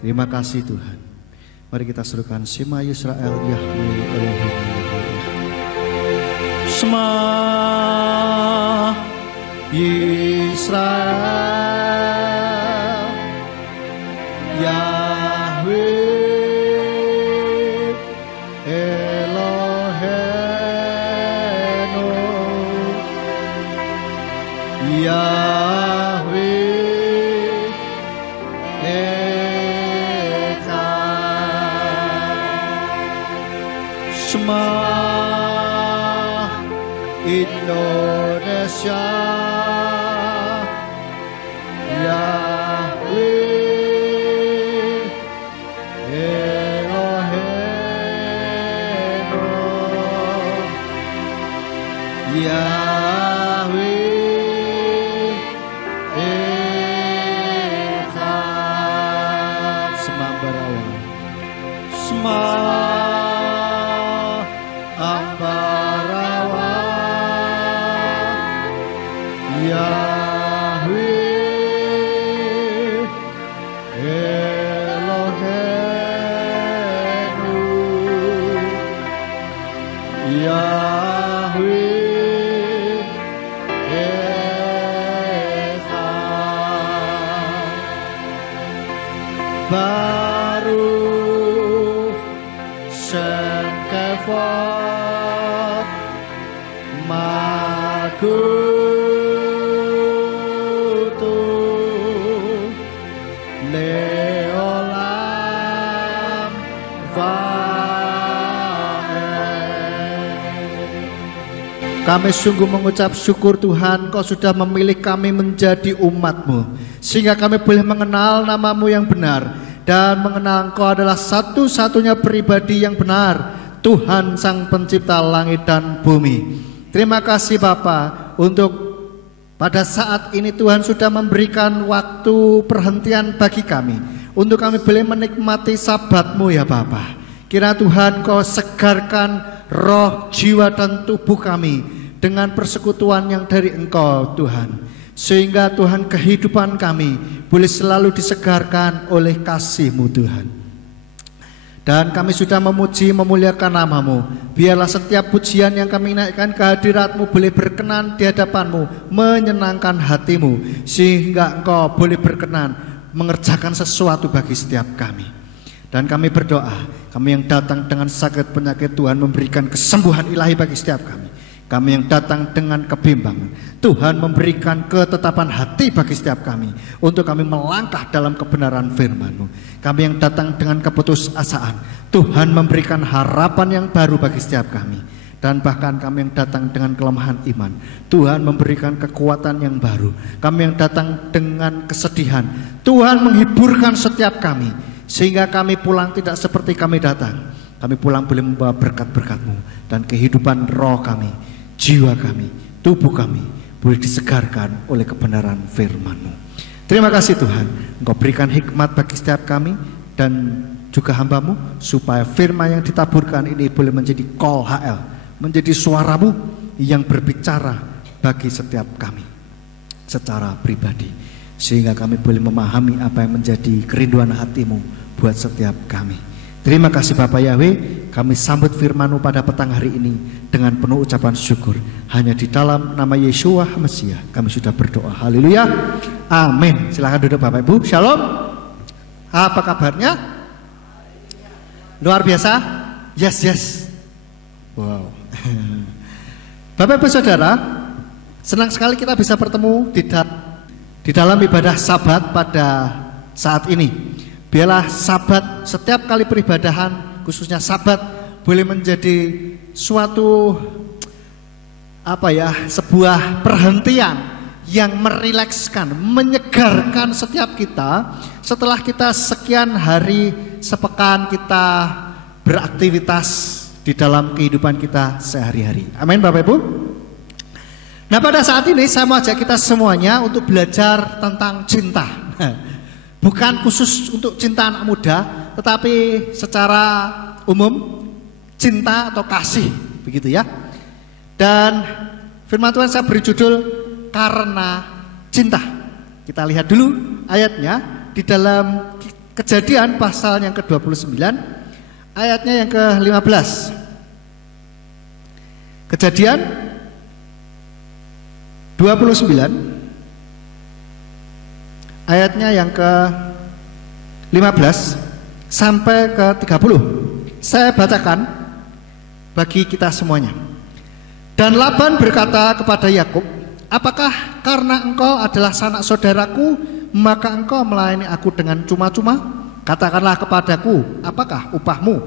Terima kasih Tuhan. Mari kita serukan Shema Yisrael Yahweh Elohim. Shema Yisrael Yahweh Elohenu Yahweh Eka Shema Indonesia Yahweh Elohenu Yahweh Eka Semambarawa Sema Ambarawa Yahweh Elohenu Yahweh Eka Baruch Shem Kevod Malkutu Leolam Vaed. Kami sungguh mengucap syukur Tuhan, Kau sudah memilih kami menjadi umat-Mu, sehingga kami boleh mengenal nama-Mu yang benar dan mengenal Engkau adalah satu-satunya pribadi yang benar, Tuhan Sang Pencipta langit dan bumi. Terima kasih Bapa untuk pada saat ini Tuhan sudah memberikan waktu perhentian bagi kami, untuk kami boleh menikmati Sabat-Mu ya Bapa. Kira Tuhan Kau segarkan roh, jiwa dan tubuh kami dengan persekutuan yang dari Engkau Tuhan, sehingga Tuhan kehidupan kami boleh selalu disegarkan oleh kasih-Mu Tuhan. Dan kami sudah memuji memuliakan nama-Mu. Biarlah setiap pujian yang kami naikkan ke hadirat-Mu boleh berkenan di hadapan-Mu, menyenangkan hati-Mu, sehingga Engkau boleh berkenan mengerjakan sesuatu bagi setiap kami. Dan kami berdoa, kami yang datang dengan sakit penyakit, Tuhan memberikan kesembuhan ilahi bagi setiap kami. Kami yang datang dengan kebimbangan, Tuhan memberikan ketetapan hati bagi setiap kami, untuk kami melangkah dalam kebenaran firman-Mu. Kami yang datang dengan keputusasaan, Tuhan memberikan harapan yang baru bagi setiap kami. Dan bahkan kami yang datang dengan kelemahan iman, Tuhan memberikan kekuatan yang baru. Kami yang datang dengan kesedihan, Tuhan menghiburkan setiap kami, sehingga kami pulang tidak seperti kami datang. Kami pulang boleh membawa berkat-berkat-Mu, dan kehidupan roh kami, jiwa kami, tubuh kami boleh disegarkan oleh kebenaran firman-Mu. Terima kasih Tuhan, Engkau berikan hikmat bagi setiap kami dan juga hamba-Mu, supaya firman yang ditaburkan ini boleh menjadi call HL, menjadi suara-Mu yang berbicara bagi setiap kami secara pribadi, sehingga kami boleh memahami apa yang menjadi kerinduan hati-Mu buat setiap kami. Terima kasih Bapak Yahweh, kami sambut firman-Mu pada petang hari ini dengan penuh ucapan syukur. Hanya di dalam nama Yeshua Mesias kami sudah berdoa. Haleluya, amin. Silahkan duduk Bapak Ibu. Shalom. Apa kabarnya? Luar biasa? Yes. Wow. Bapak Ibu Saudara, senang sekali kita bisa bertemu di dalam ibadah Sabat pada saat ini. Biarlah Sabat, setiap kali peribadahan, khususnya Sabat, boleh menjadi suatu sebuah perhentian yang merilekskan, menyegarkan setiap kita setelah kita sekian hari sepekan kita beraktivitas di dalam kehidupan kita sehari-hari. Amin Bapak Ibu. Nah pada saat ini saya mau ajak kita semuanya untuk belajar tentang cinta. Bukan khusus untuk cinta anak muda, tetapi secara umum cinta atau kasih, begitu ya. Dan firman Tuhan saya beri judul Karena Cinta. Kita lihat dulu ayatnya di dalam Kejadian pasal yang ke-29 ayatnya yang ke-15. Kejadian 29 ayatnya yang ke-15 sampai ke-30. Saya bacakan bagi kita semuanya. Dan Laban berkata kepada Yakub, apakah karena engkau adalah sanak saudaraku, maka engkau melayani aku dengan cuma-cuma? Katakanlah kepadaku, apakah upahmu?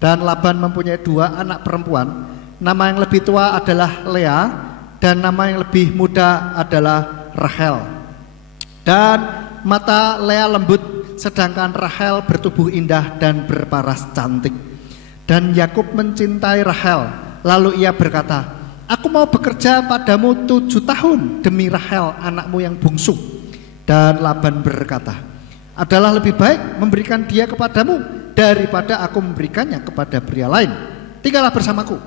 Dan Laban mempunyai 2 anak perempuan. Nama yang lebih tua adalah Lea, dan nama yang lebih muda adalah Rahel. Dan mata Lea lembut, sedangkan Rahel bertubuh indah dan berparas cantik. Dan Yakub mencintai Rahel. Lalu ia berkata, aku mau bekerja padamu 7 tahun demi Rahel anakmu yang bungsu. Dan Laban berkata, adalah lebih baik memberikan dia kepadamu daripada aku memberikannya kepada pria lain. Tinggallah bersamaku.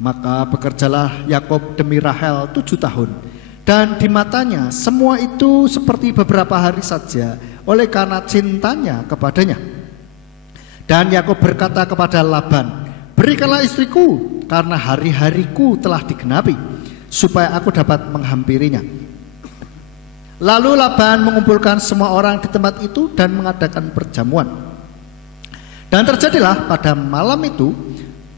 Maka bekerjalah Yakub demi Rahel 7 tahun. Dan di matanya semua itu seperti beberapa hari saja, oleh karena cintanya kepadanya. Dan Yakub berkata kepada Laban, berikanlah istriku, karena hari-hariku telah digenapi, supaya aku dapat menghampirinya. Lalu Laban mengumpulkan semua orang di tempat itu dan mengadakan perjamuan. Dan terjadilah pada malam itu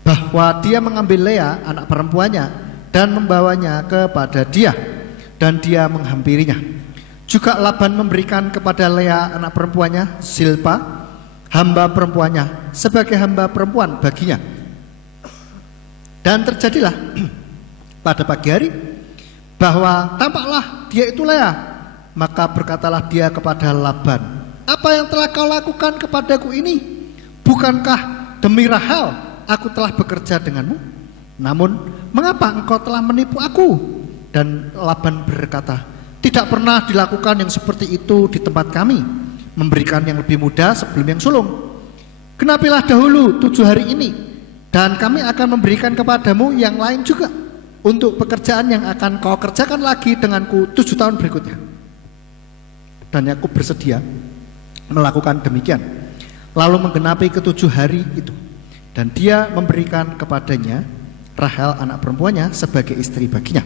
bahwa dia mengambil Lea anak perempuannya dan membawanya kepada dia, dan dia menghampirinya. Juga Laban memberikan kepada Lea anak perempuannya Zilpa, hamba perempuannya, sebagai hamba perempuan baginya. Dan terjadilah pada pagi hari bahwa tampaklah dia itu Lea. Maka berkatalah dia kepada Laban, apa yang telah kau lakukan kepadaku ini? Bukankah demi Rahel aku telah bekerja denganmu? Namun mengapa engkau telah menipu aku? Dan Laban berkata, tidak pernah dilakukan yang seperti itu di tempat kami, memberikan yang lebih muda sebelum yang sulung. Genapilah dahulu 7 hari ini, dan kami akan memberikan kepadamu yang lain juga, untuk pekerjaan yang akan kau kerjakan lagi denganku 7 tahun berikutnya. Dan Yakub bersedia melakukan demikian, lalu menggenapi ke-7 hari itu. Dan dia memberikan kepadanya Rahel anak perempuannya sebagai istri baginya.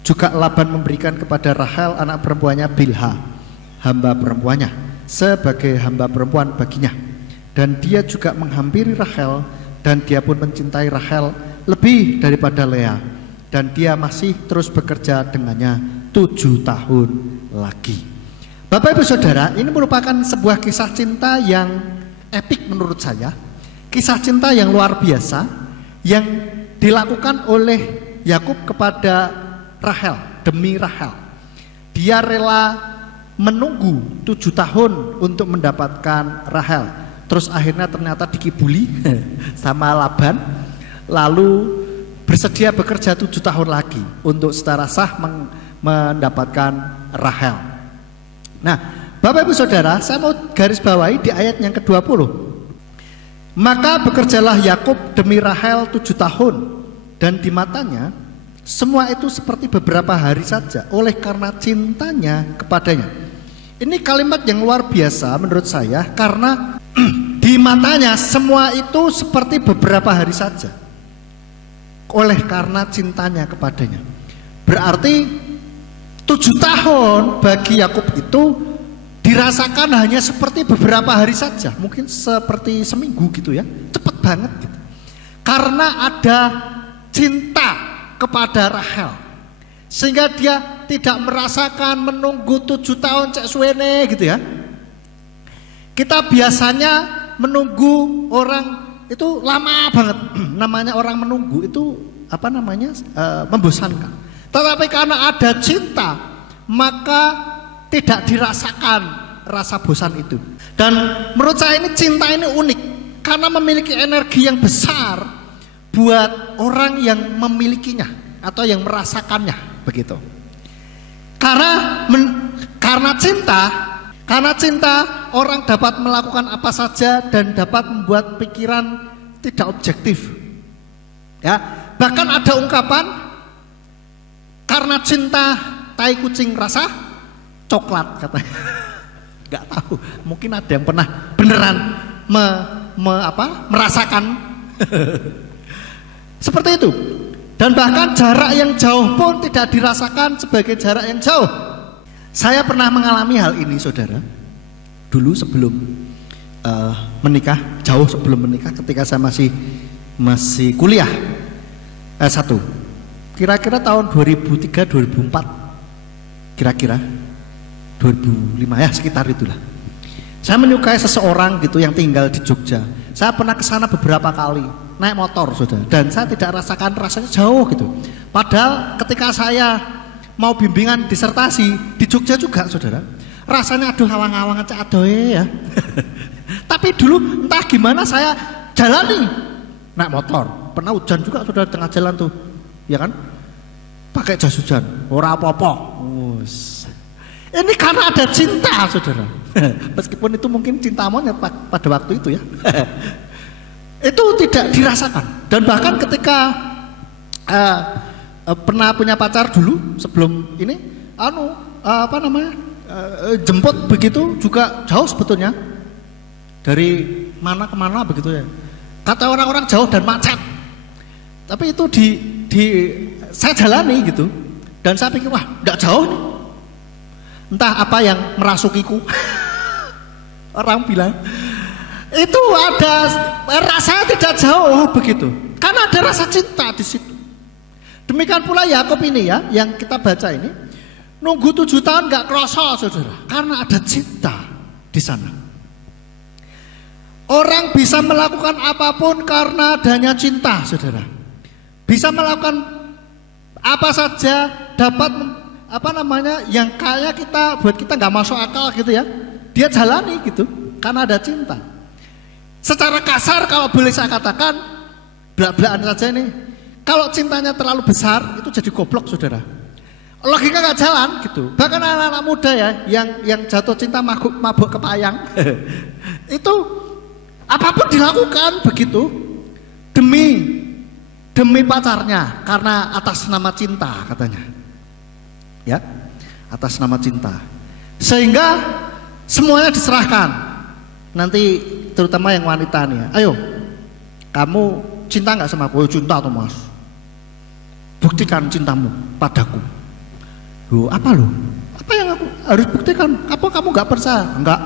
Juga Laban memberikan kepada Rahel anak perempuannya Bilha, hamba perempuannya, sebagai hamba perempuan baginya. Dan dia juga menghampiri Rahel, dan dia pun mencintai Rahel lebih daripada Lea. Dan dia masih terus bekerja dengannya 7 tahun lagi. Bapak Ibu Saudara, ini merupakan sebuah kisah cinta yang epik menurut saya. Kisah cinta yang luar biasa yang dilakukan oleh Yakub kepada Rahel, demi Rahel. Dia rela menunggu 7 tahun untuk mendapatkan Rahel. Terus akhirnya ternyata dikibuli sama Laban, lalu bersedia bekerja 7 tahun lagi untuk secara sah mendapatkan Rahel. Nah, Bapak Ibu Saudara, saya mau garis bawahi di ayat yang ke-20. Maka bekerjalah Yakub demi Rahel 7 tahun, dan di matanya semua itu seperti beberapa hari saja, oleh karena cintanya kepadanya. Ini kalimat yang luar biasa menurut saya, karena di matanya semua itu seperti beberapa hari saja, oleh karena cintanya kepadanya. Berarti 7 tahun bagi Yakub itu dirasakan hanya seperti beberapa hari saja, mungkin seperti seminggu gitu ya, cepat banget gitu. Karena ada cinta kepada Rahel, sehingga dia tidak merasakan menunggu 7 tahun cek suwene gitu ya. Kita biasanya menunggu orang itu lama banget, namanya orang menunggu itu apa namanya, membosankan. Tetapi karena ada cinta, maka tidak dirasakan rasa bosan itu. Dan menurut saya ini cinta ini unik, karena memiliki energi yang besar buat orang yang memilikinya atau yang merasakannya, begitu. Karena cinta orang dapat melakukan apa saja dan dapat membuat pikiran tidak objektif. Ya, bahkan ada ungkapan, karena cinta tai kucing rasa coklat katanya. Nggak tahu. Mungkin ada yang pernah beneran merasakan seperti itu. Dan bahkan jarak yang jauh pun tidak dirasakan sebagai jarak yang jauh. Saya pernah mengalami hal ini, saudara. Dulu sebelum menikah, jauh sebelum menikah, ketika saya masih kuliah S1, kira-kira tahun 2003-2004, kira-kira 2005 ya, sekitar itulah. Saya menyukai seseorang gitu yang tinggal di Jogja. Saya pernah ke sana beberapa kali naik motor, saudara, dan saya tidak rasakan rasanya jauh gitu. Padahal ketika saya mau bimbingan disertasi di Jogja juga, saudara, rasanya aduh awang-awang cak adoe ya. Tapi dulu entah gimana saya jalani naik motor. Pernah hujan juga, saudara, tengah jalan tuh, ya kan? Pakai jas hujan, ora apa-apa. Ini karena ada cinta, saudara. Meskipun itu mungkin cinta monyet pada waktu itu ya. Itu tidak dirasakan. Dan bahkan ketika pernah punya pacar dulu sebelum ini, jemput begitu juga jauh sebetulnya. Dari mana ke mana begitu ya. Kata orang-orang jauh dan macet. Tapi itu saya jalani gitu. Dan saya pikir wah, enggak jauh nih. Entah apa yang merasukiku. Orang bilang itu ada rasanya tidak jauh begitu. Karena ada rasa cinta di situ. Demikian pula Yakub ini ya, yang kita baca ini, nunggu 7 tahun nggak kerasa, saudara, karena ada cinta di sana. Orang bisa melakukan apapun karena adanya cinta, saudara. Bisa melakukan apa saja, dapat yang kaya buat kita nggak masuk akal gitu ya. Dia jalani gitu karena ada cinta. Secara kasar kalau boleh saya katakan, belak-belakan saja ini, kalau cintanya terlalu besar itu jadi goblok, saudara. Logika nggak jalan gitu. Bahkan anak-anak muda ya yang jatuh cinta mabuk kepayang itu apapun dilakukan begitu demi pacarnya karena atas nama cinta katanya. Ya, atas nama cinta, sehingga semuanya diserahkan. Nanti terutama yang wanita nih ya, ayo kamu cinta nggak sama aku? Cinta tuh mas, buktikan cintamu padaku. Apa yang aku harus buktikan? Apa kamu nggak percaya? Enggak,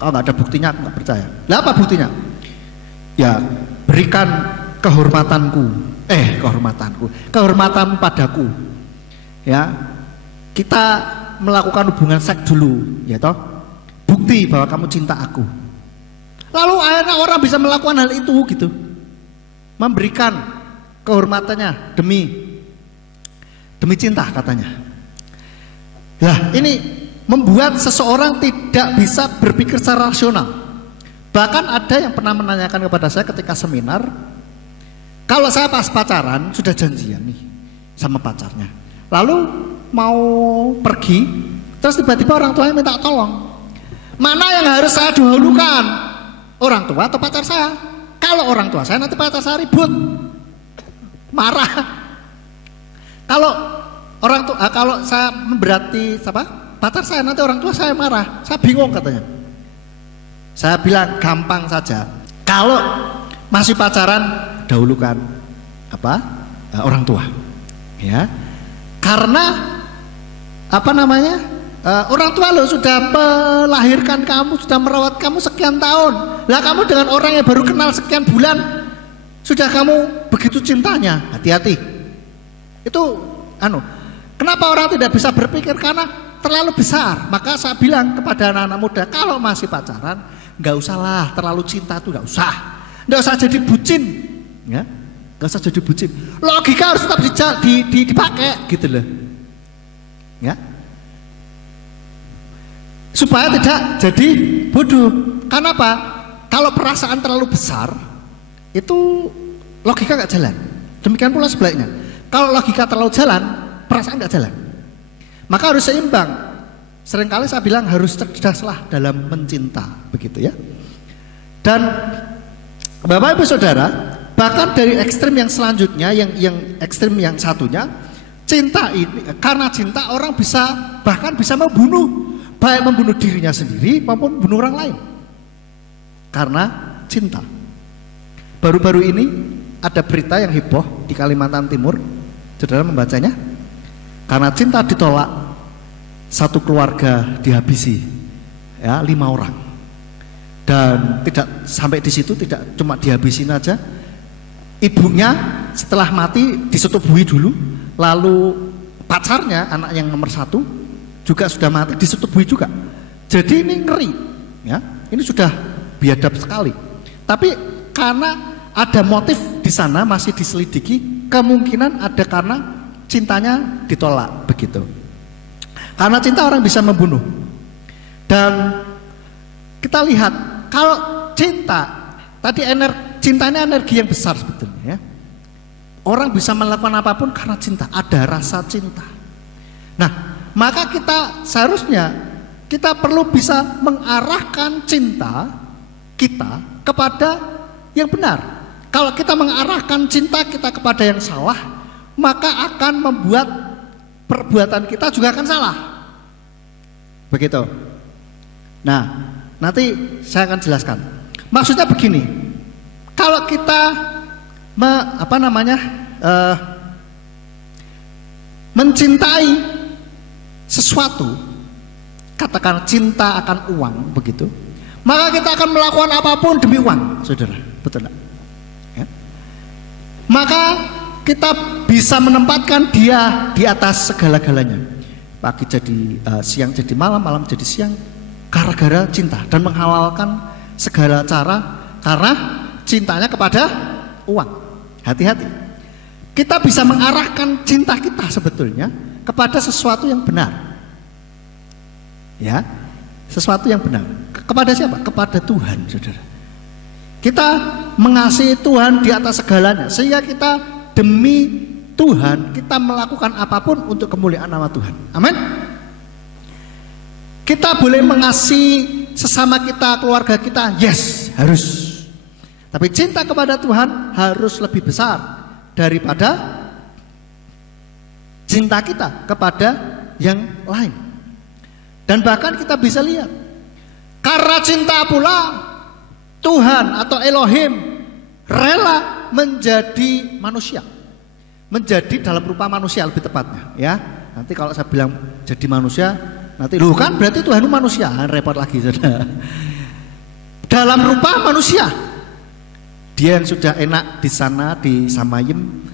kalau nggak ada buktinya aku nggak percaya. Lah apa buktinya? Ya berikan kehormatanmu padaku. Ya, kita melakukan hubungan seks dulu, ya toh, bukti bahwa kamu cinta aku. Lalu akhirnya orang bisa melakukan hal itu gitu, memberikan kehormatannya demi cinta katanya. Nah ini membuat seseorang tidak bisa berpikir secara rasional. Bahkan ada yang pernah menanyakan kepada saya ketika seminar, kalau saya pas pacaran sudah janjian nih sama pacarnya, lalu mau pergi, terus tiba-tiba orang tuanya minta tolong. Mana yang harus saya dahulukan? Orang tua atau pacar saya? Kalau orang tua saya, nanti pacar saya ribut, marah. Kalau orang tua, kalau saya memberati pacar saya, nanti orang tua saya marah. Saya bingung katanya. Saya bilang gampang saja. Kalau masih pacaran, dahulukan orang tua, ya. Karena orang tua lo sudah melahirkan kamu, sudah merawat kamu sekian tahun. Lah kamu dengan orang yang baru kenal sekian bulan sudah kamu begitu cintanya, hati-hati. Itu kenapa orang tidak bisa berpikir? Karena terlalu besar. Maka saya bilang kepada anak-anak muda, kalau masih pacaran nggak usahlah terlalu cinta tuh, nggak usah jadi bucin, ya, nggak usah jadi bucin. Logika harus tetap dipakai gitu loh. Ya, supaya tidak jadi bodoh. Karena apa? Kalau perasaan terlalu besar itu logika nggak jalan. Demikian pula sebaliknya. Kalau logika terlalu jalan, perasaan nggak jalan. Maka harus seimbang. Seringkali saya bilang harus cerdaslah dalam mencinta, begitu ya. Dan Bapak Ibu Saudara, bahkan dari ekstrem yang selanjutnya, yang ekstrem yang satunya, cinta ini, karena cinta orang bahkan bisa membunuh baik membunuh dirinya sendiri maupun membunuh orang lain karena cinta. Baru-baru ini ada berita yang heboh di Kalimantan Timur, saudara membacanya. Karena cinta ditolak, satu keluarga dihabisi, ya 5 orang. Dan tidak sampai di situ, tidak cuma dihabisin aja, ibunya setelah mati disetubuhi dulu, lalu pacarnya, anak yang nomor 1 juga sudah mati, disetubuhi juga. Jadi ini ngeri, ya. Ini sudah biadab sekali. Tapi karena ada motif di sana masih diselidiki, kemungkinan ada karena cintanya ditolak begitu. Karena cinta orang bisa membunuh. Dan kita lihat kalau cinta tadi cintanya energi yang besar sebetulnya, ya. Orang bisa melakukan apapun karena cinta, ada rasa cinta. Nah, maka kita seharusnya kita perlu bisa mengarahkan cinta kita kepada yang benar. Kalau kita mengarahkan cinta kita kepada yang salah, maka akan membuat perbuatan kita juga akan salah. Begitu. Nah, nanti saya akan jelaskan. Maksudnya begini, kalau kita mencintai sesuatu, katakan cinta akan uang, begitu, maka kita akan melakukan apapun demi uang, saudara. Betul tidak? Maka kita bisa menempatkan dia di atas segala-galanya. Pagi jadi siang jadi malam, malam jadi siang, gara-gara cinta, dan menghalalkan segala cara karena cintanya kepada uang. Hati-hati. Kita bisa mengarahkan cinta kita sebetulnya kepada sesuatu yang benar. Ya, sesuatu yang benar. Kepada siapa? Kepada Tuhan, saudara. Kita mengasihi Tuhan di atas segalanya, sehingga kita demi Tuhan kita melakukan apapun untuk kemuliaan nama Tuhan. Amin. Kita boleh mengasihi sesama kita, keluarga kita, yes, harus. Tapi cinta kepada Tuhan harus lebih besar daripada cinta kita kepada yang lain. Dan bahkan kita bisa lihat, karena cinta pula Tuhan atau Elohim rela menjadi manusia, menjadi dalam rupa manusia lebih tepatnya, ya. Nanti kalau saya bilang jadi manusia, nanti loh kan berarti Tuhan itu manusia, repot lagi, saudara. Dalam rupa manusia, dia yang sudah enak di sana di Samayim,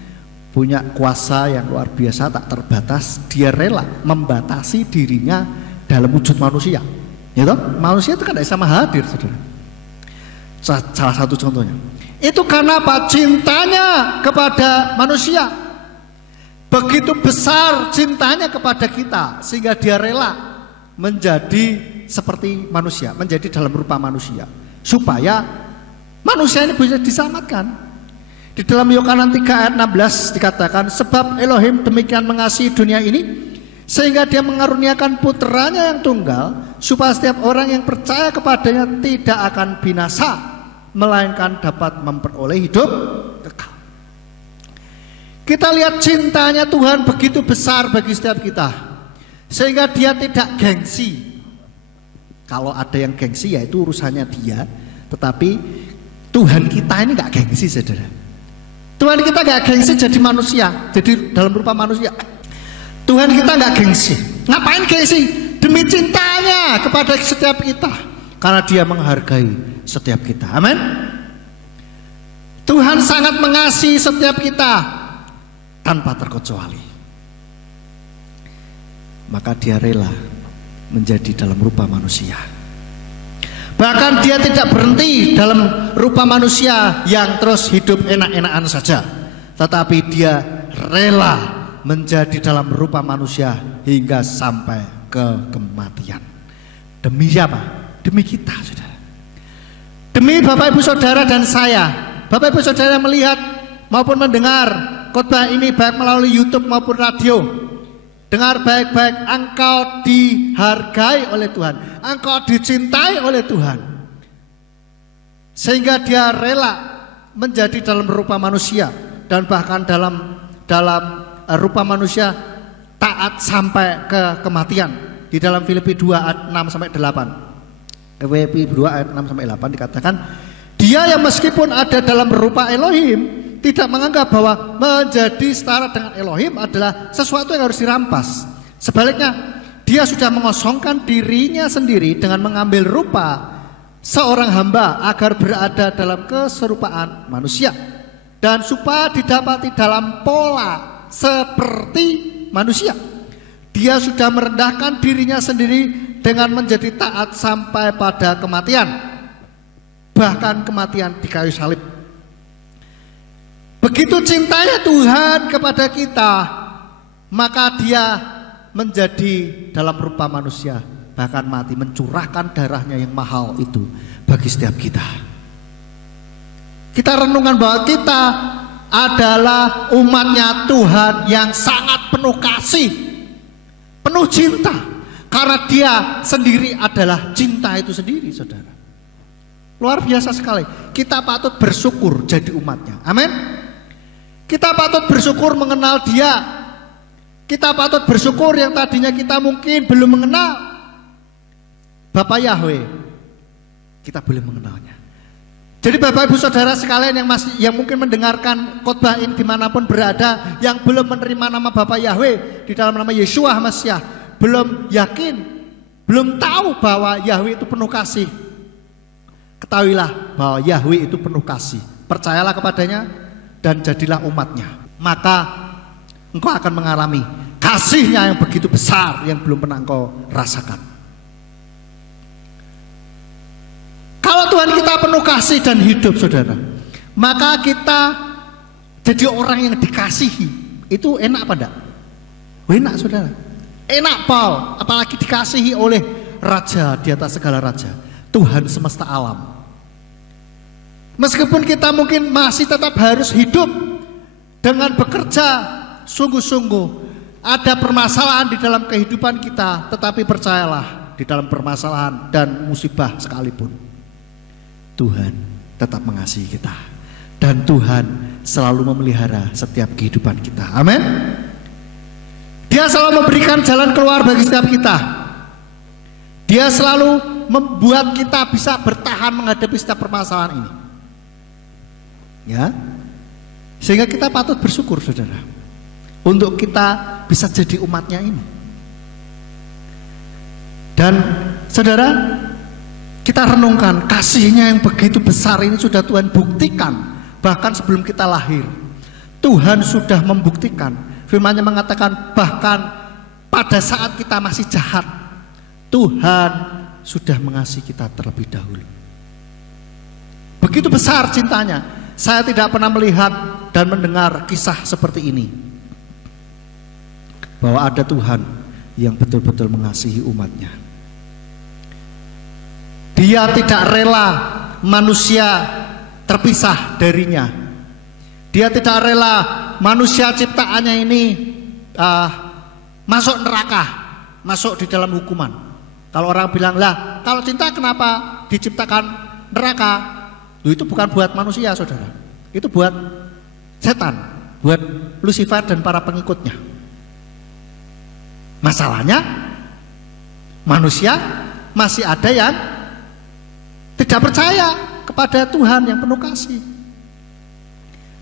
punya kuasa yang luar biasa tak terbatas, dia rela membatasi dirinya dalam wujud manusia, ya toh? Manusia itu kan tidak sama hadir, saudara. Salah satu contohnya itu karena apa? Cintanya kepada manusia begitu besar, cintanya kepada kita, sehingga dia rela menjadi seperti manusia, menjadi dalam rupa manusia, supaya manusia ini bisa diselamatkan. Di dalam Yohanes 3 ayat 16 dikatakan, sebab Elohim demikian mengasihi dunia ini sehingga dia mengaruniakan putranya yang tunggal, supaya setiap orang yang percaya kepadanya tidak akan binasa, melainkan dapat memperoleh hidup kekal. Kita lihat cintanya Tuhan begitu besar bagi setiap kita, sehingga dia tidak gengsi. Kalau ada yang gengsi ya itu urusannya dia, tetapi Tuhan kita ini gak gengsi, saudara. Tuhan kita gak gengsi jadi manusia, jadi dalam rupa manusia. Tuhan kita gak gengsi. Ngapain gengsi? Demi cintanya kepada setiap kita, karena dia menghargai setiap kita. Amin. Tuhan sangat mengasihi setiap kita tanpa terkecuali. Maka dia rela menjadi dalam rupa manusia. Bahkan dia tidak berhenti dalam rupa manusia yang terus hidup enak-enakan saja, tetapi dia rela menjadi dalam rupa manusia hingga sampai ke kematian. Demi siapa? Demi kita, saudara. Demi Bapak Ibu Saudara dan saya. Bapak Ibu Saudara melihat maupun mendengar khotbah ini baik melalui YouTube maupun radio. Dengar baik-baik, engkau dihargai oleh Tuhan, engkau dicintai oleh Tuhan, sehingga dia rela menjadi dalam rupa manusia, dan bahkan dalam rupa manusia taat sampai ke kematian, Di dalam Filipi 2 ayat 6 sampai 8. Filipi 2 ayat 6 sampai 8 dikatakan, dia yang meskipun ada dalam rupa Elohim tidak menganggap bahwa menjadi setara dengan Elohim adalah sesuatu yang harus dirampas. Sebaliknya, dia sudah mengosongkan dirinya sendiri dengan mengambil rupa seorang hamba agar berada dalam keserupaan manusia, dan supaya didapati dalam pola seperti manusia. Dia sudah merendahkan dirinya sendiri dengan menjadi taat sampai pada kematian, bahkan kematian di kayu salib. Begitu cintanya Tuhan kepada kita, maka dia menjadi dalam rupa manusia, bahkan mati, mencurahkan darahnya yang mahal itu bagi setiap kita. Kita renungkan bahwa kita adalah umatnya Tuhan yang sangat penuh kasih, penuh cinta, karena dia sendiri adalah cinta itu sendiri, saudara. Luar biasa sekali. Kita patut bersyukur jadi umatnya. Amin. Kita patut bersyukur mengenal dia. Kita patut bersyukur yang tadinya kita mungkin belum mengenal Bapak Yahweh, kita boleh mengenalnya. Jadi Bapak Ibu Saudara sekalian yang mungkin mendengarkan khotbah ini dimanapun berada, yang belum menerima nama Bapak Yahweh di dalam nama Yeshua Mesias, belum yakin, belum tahu bahwa Yahweh itu penuh kasih, ketahuilah bahwa Yahweh itu penuh kasih. Percayalah kepadanya dan jadilah umatnya, maka engkau akan mengalami kasihnya yang begitu besar yang belum pernah engkau rasakan. Kalau Tuhan kita penuh kasih dan hidup, saudara, maka kita jadi orang yang dikasihi. Itu enak apa enggak? Enak, saudara. Enak, Paul, apalagi dikasihi oleh Raja di atas segala raja, Tuhan semesta alam. Meskipun kita mungkin masih tetap harus hidup dengan bekerja sungguh-sungguh, ada permasalahan di dalam kehidupan kita, tetapi percayalah, di dalam permasalahan dan musibah sekalipun, Tuhan tetap mengasihi kita, dan Tuhan selalu memelihara setiap kehidupan kita. Amin. Dia selalu memberikan jalan keluar bagi setiap kita. Dia selalu membuat kita bisa bertahan menghadapi setiap permasalahan ini. Ya, sehingga kita patut bersyukur, saudara, untuk kita bisa jadi umatnya ini. Dan saudara, kita renungkan kasihnya yang begitu besar ini sudah Tuhan buktikan. Bahkan sebelum kita lahir, Tuhan sudah membuktikan. Firman-Nya mengatakan bahkan pada saat kita masih jahat, Tuhan sudah mengasihi kita terlebih dahulu. Begitu besar cintanya. Saya tidak pernah melihat dan mendengar kisah seperti ini, bahwa ada Tuhan yang betul-betul mengasihi umatnya. Dia tidak rela manusia terpisah darinya. Dia tidak rela manusia ciptaannya ini masuk neraka, masuk di dalam hukuman. Kalau orang bilang, lah kalau cinta kenapa diciptakan neraka? Itu bukan buat manusia, saudara. Itu buat setan, buat Lucifer dan para pengikutnya. Masalahnya manusia masih ada yang tidak percaya kepada Tuhan yang penuh kasih,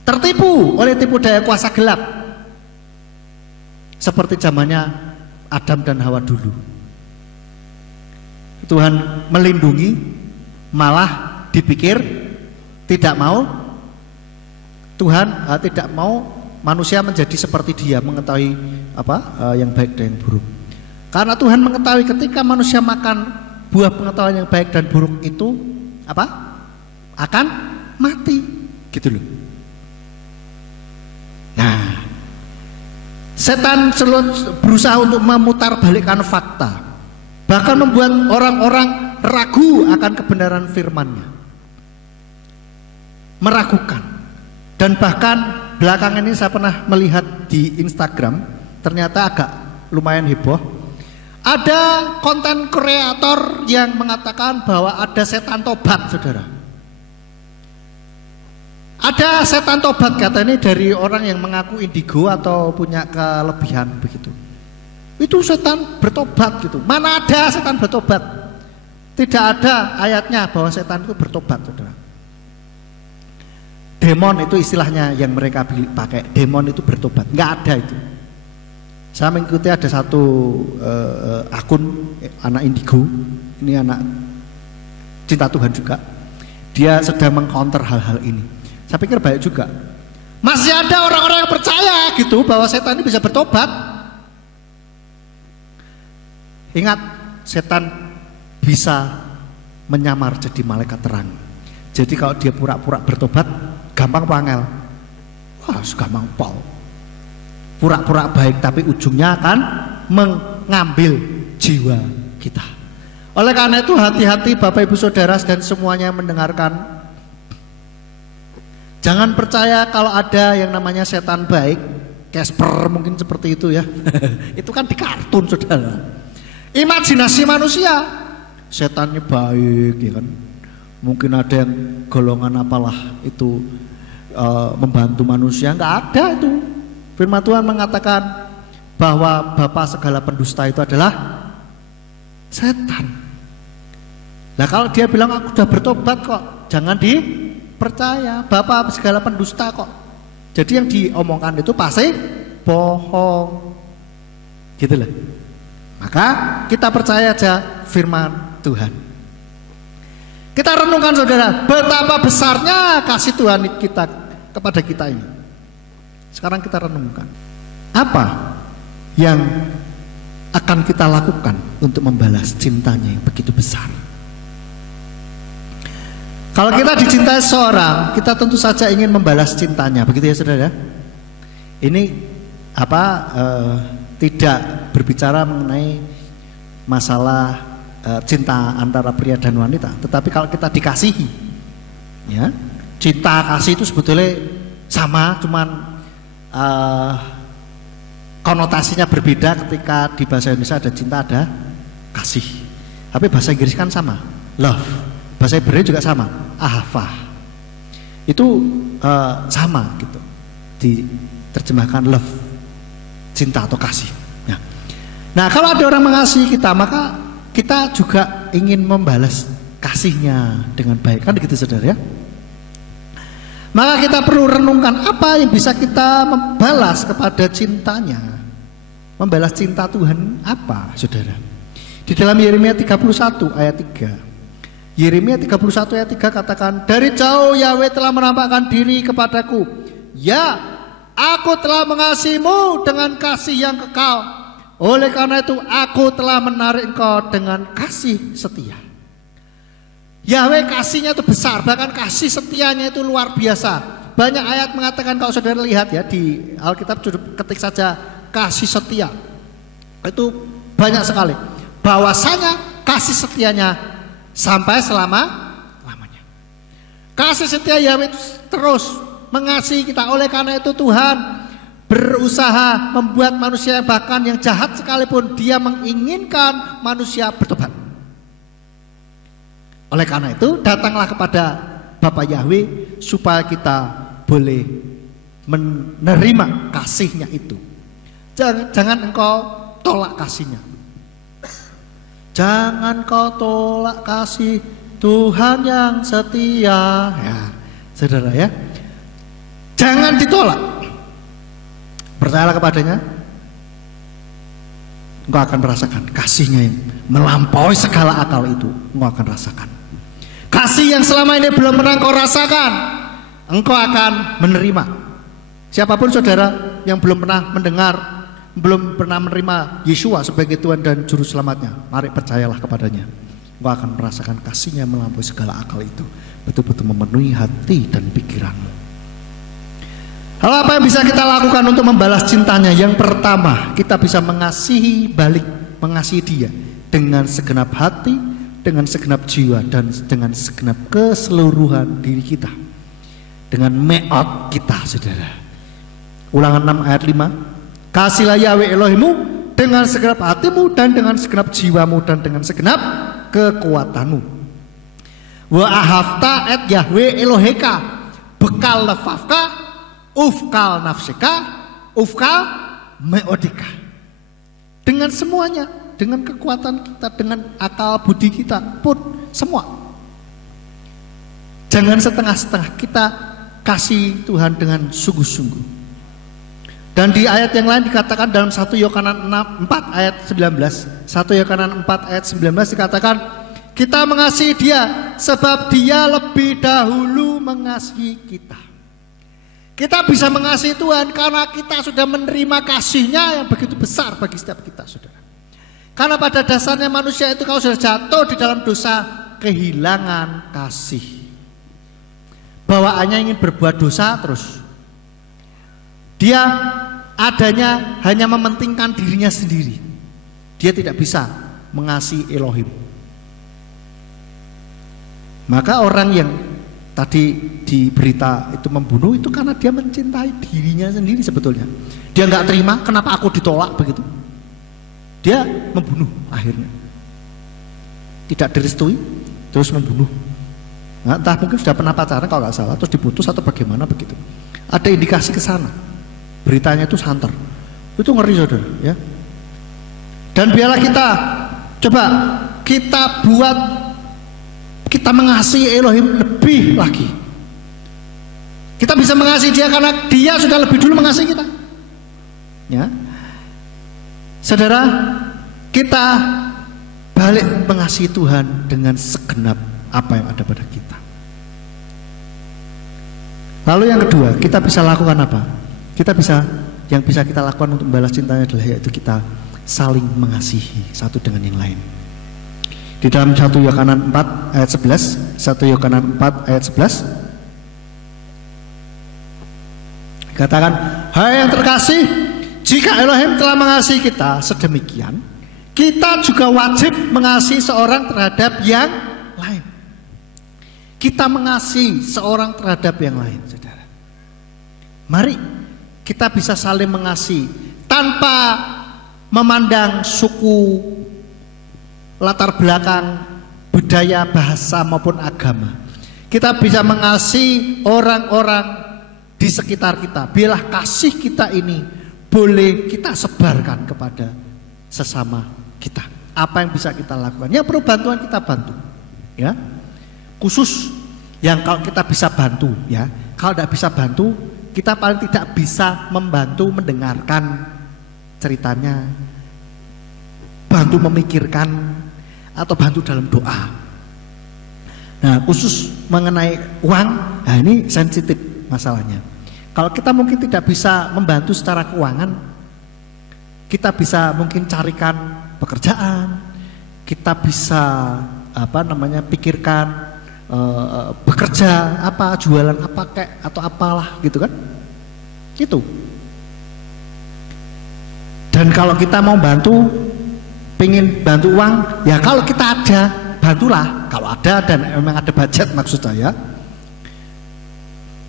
tertipu oleh tipu daya kuasa gelap, seperti zamannya Adam dan Hawa dulu. Tuhan melindungi, malah dipikir tidak mau, Tuhan tidak mau manusia menjadi seperti dia, mengetahui yang baik dan yang buruk. Karena Tuhan mengetahui ketika manusia makan buah pengetahuan yang baik dan buruk itu akan mati, gitu loh. Nah, setan selalu berusaha untuk memutarbalikkan fakta, bahkan membuat orang-orang ragu akan kebenaran firman-Nya, meragukan. Dan bahkan belakangan ini saya pernah melihat di Instagram, ternyata agak lumayan heboh. Ada konten kreator yang mengatakan bahwa ada setan tobat, saudara. Ada setan tobat, kata ini dari orang yang mengaku indigo atau punya kelebihan begitu. itu setan bertobat gitu. Mana ada setan bertobat? Tidak ada ayatnya bahwa setan itu bertobat, saudara. Demon itu istilahnya yang mereka pakai. Demon itu bertobat, nggak ada itu. Saya mengikuti ada satu akun anak indigo, ini anak cinta Tuhan juga. Dia sedang mengcounter hal-hal ini. Saya pikir baik juga. Masih ada orang-orang yang percaya gitu bahwa setan ini bisa bertobat. Ingat, setan bisa menyamar jadi malaikat terang. Jadi kalau dia pura-pura bertobat, gampang pangel. Wah, gampang pol. Pura-pura baik tapi ujungnya akan mengambil jiwa kita. Oleh karena itu hati-hati Bapak Ibu Saudara dan semuanya yang mendengarkan. Jangan percaya kalau ada yang namanya setan baik. Casper mungkin seperti itu ya. Itu kan di kartun, saudara. Imajinasi manusia. Setannya baik ya kan. Mungkin ada yang golongan apalah itu membantu manusia. Enggak ada itu. Firman Tuhan mengatakan bahwa bapa segala pendusta itu adalah setan. Nah kalau dia bilang aku sudah bertobat kok, jangan dipercaya. Bapa segala pendusta kok. Jadi yang diomongkan itu pasti bohong. Gitu loh. Maka kita percaya aja firman Tuhan. Kita renungkan saudara, betapa besarnya kasih Tuhan kita kepada kita ini. Sekarang kita renungkan, apa yang akan kita lakukan untuk membalas cintanya yang begitu besar. Kalau kita dicintai seorang, kita tentu saja ingin membalas cintanya, begitu ya saudara. Ini tidak berbicara mengenai masalah cinta antara pria dan wanita, tetapi kalau kita dikasihi, ya, cinta kasih itu sebetulnya sama, cuman konotasinya berbeda. Ketika di bahasa Indonesia ada cinta, ada kasih, tapi bahasa Inggris kan sama, love. Bahasa Ibrani juga sama, ahava. Itu sama gitu, diterjemahkan love, cinta atau kasih. Nah kalau ada orang mengasihi kita, maka kita juga ingin membalas kasihnya dengan baik, kan begitu saudara ya. Maka kita perlu renungkan apa yang bisa kita membalas kepada cintanya. Membalas cinta Tuhan apa saudara? Di dalam Yeremia 31 ayat 3. Yeremia 31 ayat 3 katakan, dari jauh Yahweh telah menampakkan diri kepadaku. Ya, aku telah mengasihimu dengan kasih yang kekal. Oleh karena itu aku telah menarik engkau dengan kasih setia. Yahweh kasihnya itu besar, bahkan kasih setianya itu luar biasa. Banyak ayat mengatakan, kalau saudara lihat ya di Alkitab, ketik saja kasih setia. Itu banyak sekali. Bahwasanya kasih setianya sampai selama-lamanya. Kasih setia Yahweh terus mengasihi kita. Oleh karena itu Tuhan berusaha membuat manusia, bahkan yang jahat sekalipun, dia menginginkan manusia bertobat. Oleh karena itu datanglah kepada Bapa Yahweh supaya kita boleh menerima kasihnya itu. Jangan engkau tolak kasihnya. Jangan kau tolak kasih Tuhan yang setia. Ya, saudara ya. Jangan ditolak. Percayalah kepadanya. Engkau akan merasakan kasihnya yang melampaui segala akal itu. Engkau akan rasakan. Kasih yang selama ini belum pernah engkau rasakan, engkau akan menerima. Siapapun saudara yang belum pernah mendengar, belum pernah menerima Yesua sebagai Tuhan dan Juru Selamatnya, mari percayalah kepadanya. Engkau akan merasakan kasihnya melampaui segala akal itu, betul-betul memenuhi hati dan pikiranmu. Hal apa yang bisa kita lakukan untuk membalas cintanya? Yang pertama, kita bisa mengasihi balik, mengasihi dia dengan segenap hati, dengan segenap jiwa, dan dengan segenap keseluruhan diri kita, dengan meot kita saudara. Ulangan 6 ayat 5. Kasihlah Yahweh Elohimmu dengan segenap hatimu, dan dengan segenap jiwamu, dan dengan segenap kekuatanmu. Wa ahavta et Yahweh Eloheka bekal lefafka ufkal nafsika ufkal meodika. Dengan semuanya, dengan kekuatan kita, dengan akal budi kita pun semua. Jangan setengah-setengah, kita kasih Tuhan dengan sungguh-sungguh. Dan di ayat yang lain dikatakan dalam 1 Yohanes 4 ayat 19, 1 Yohanes 4 ayat 19 dikatakan, kita mengasihi dia sebab dia lebih dahulu mengasihi kita. Kita bisa mengasihi Tuhan karena kita sudah menerima kasih-Nya yang begitu besar bagi setiap kita, saudara. Karena pada dasarnya manusia itu kalau sudah jatuh di dalam dosa, kehilangan kasih. Bawaannya ingin berbuat dosa terus. Dia adanya hanya mementingkan dirinya sendiri. Dia tidak bisa mengasihi Elohim. Maka orang yang tadi di berita itu membunuh itu karena dia mencintai dirinya sendiri sebetulnya. Dia nggak terima kenapa aku ditolak begitu. Dia membunuh akhirnya. Tidak direstui terus membunuh. Nah, entah mungkin sudah pernah pacaran kalau nggak salah terus diputus atau bagaimana begitu. Ada indikasi ke sana. Beritanya itu santer. Itu ngeri, saudara, ya. Dan biarlah kita coba kita buat kita mengasihi Elohim lebih lagi. Kita bisa mengasihi dia karena dia sudah lebih dulu mengasihi kita. Ya. Saudara, kita balik mengasihi Tuhan dengan segenap apa yang ada pada kita. Lalu yang kedua, kita bisa lakukan apa? Yang bisa kita lakukan untuk membalas cintanya adalah yaitu kita saling mengasihi satu dengan yang lain. Di dalam 1 Yohanes 4 ayat 11, 1 Yohanes 4 ayat 11 katakan, hai yang terkasih, jika Elohim telah mengasihi kita sedemikian, kita juga wajib mengasihi seorang terhadap yang lain. Kita mengasihi seorang terhadap yang lain, saudara. Mari kita bisa saling mengasihi tanpa memandang suku, latar belakang, budaya, bahasa maupun agama. Kita bisa mengasihi orang-orang di sekitar kita. Biarlah kasih kita ini boleh kita sebarkan kepada sesama kita. Apa yang bisa kita lakukan? Yang perlu bantuan kita bantu, ya. Khusus yang kalau kita bisa bantu, ya. Kalau tidak bisa bantu, kita paling tidak bisa membantu mendengarkan ceritanya, bantu memikirkan, atau bantu dalam doa. Nah, khusus mengenai uang, nah ini sensitif masalahnya. Kalau kita mungkin tidak bisa membantu secara keuangan, kita bisa mungkin carikan pekerjaan, kita bisa pikirkan bekerja apa, jualan apa kayak atau apalah gitu kan. Itu. Dan kalau kita mau bantu, pengen bantu uang, ya kalau kita ada, bantulah. Kalau ada dan memang ada budget maksud saya.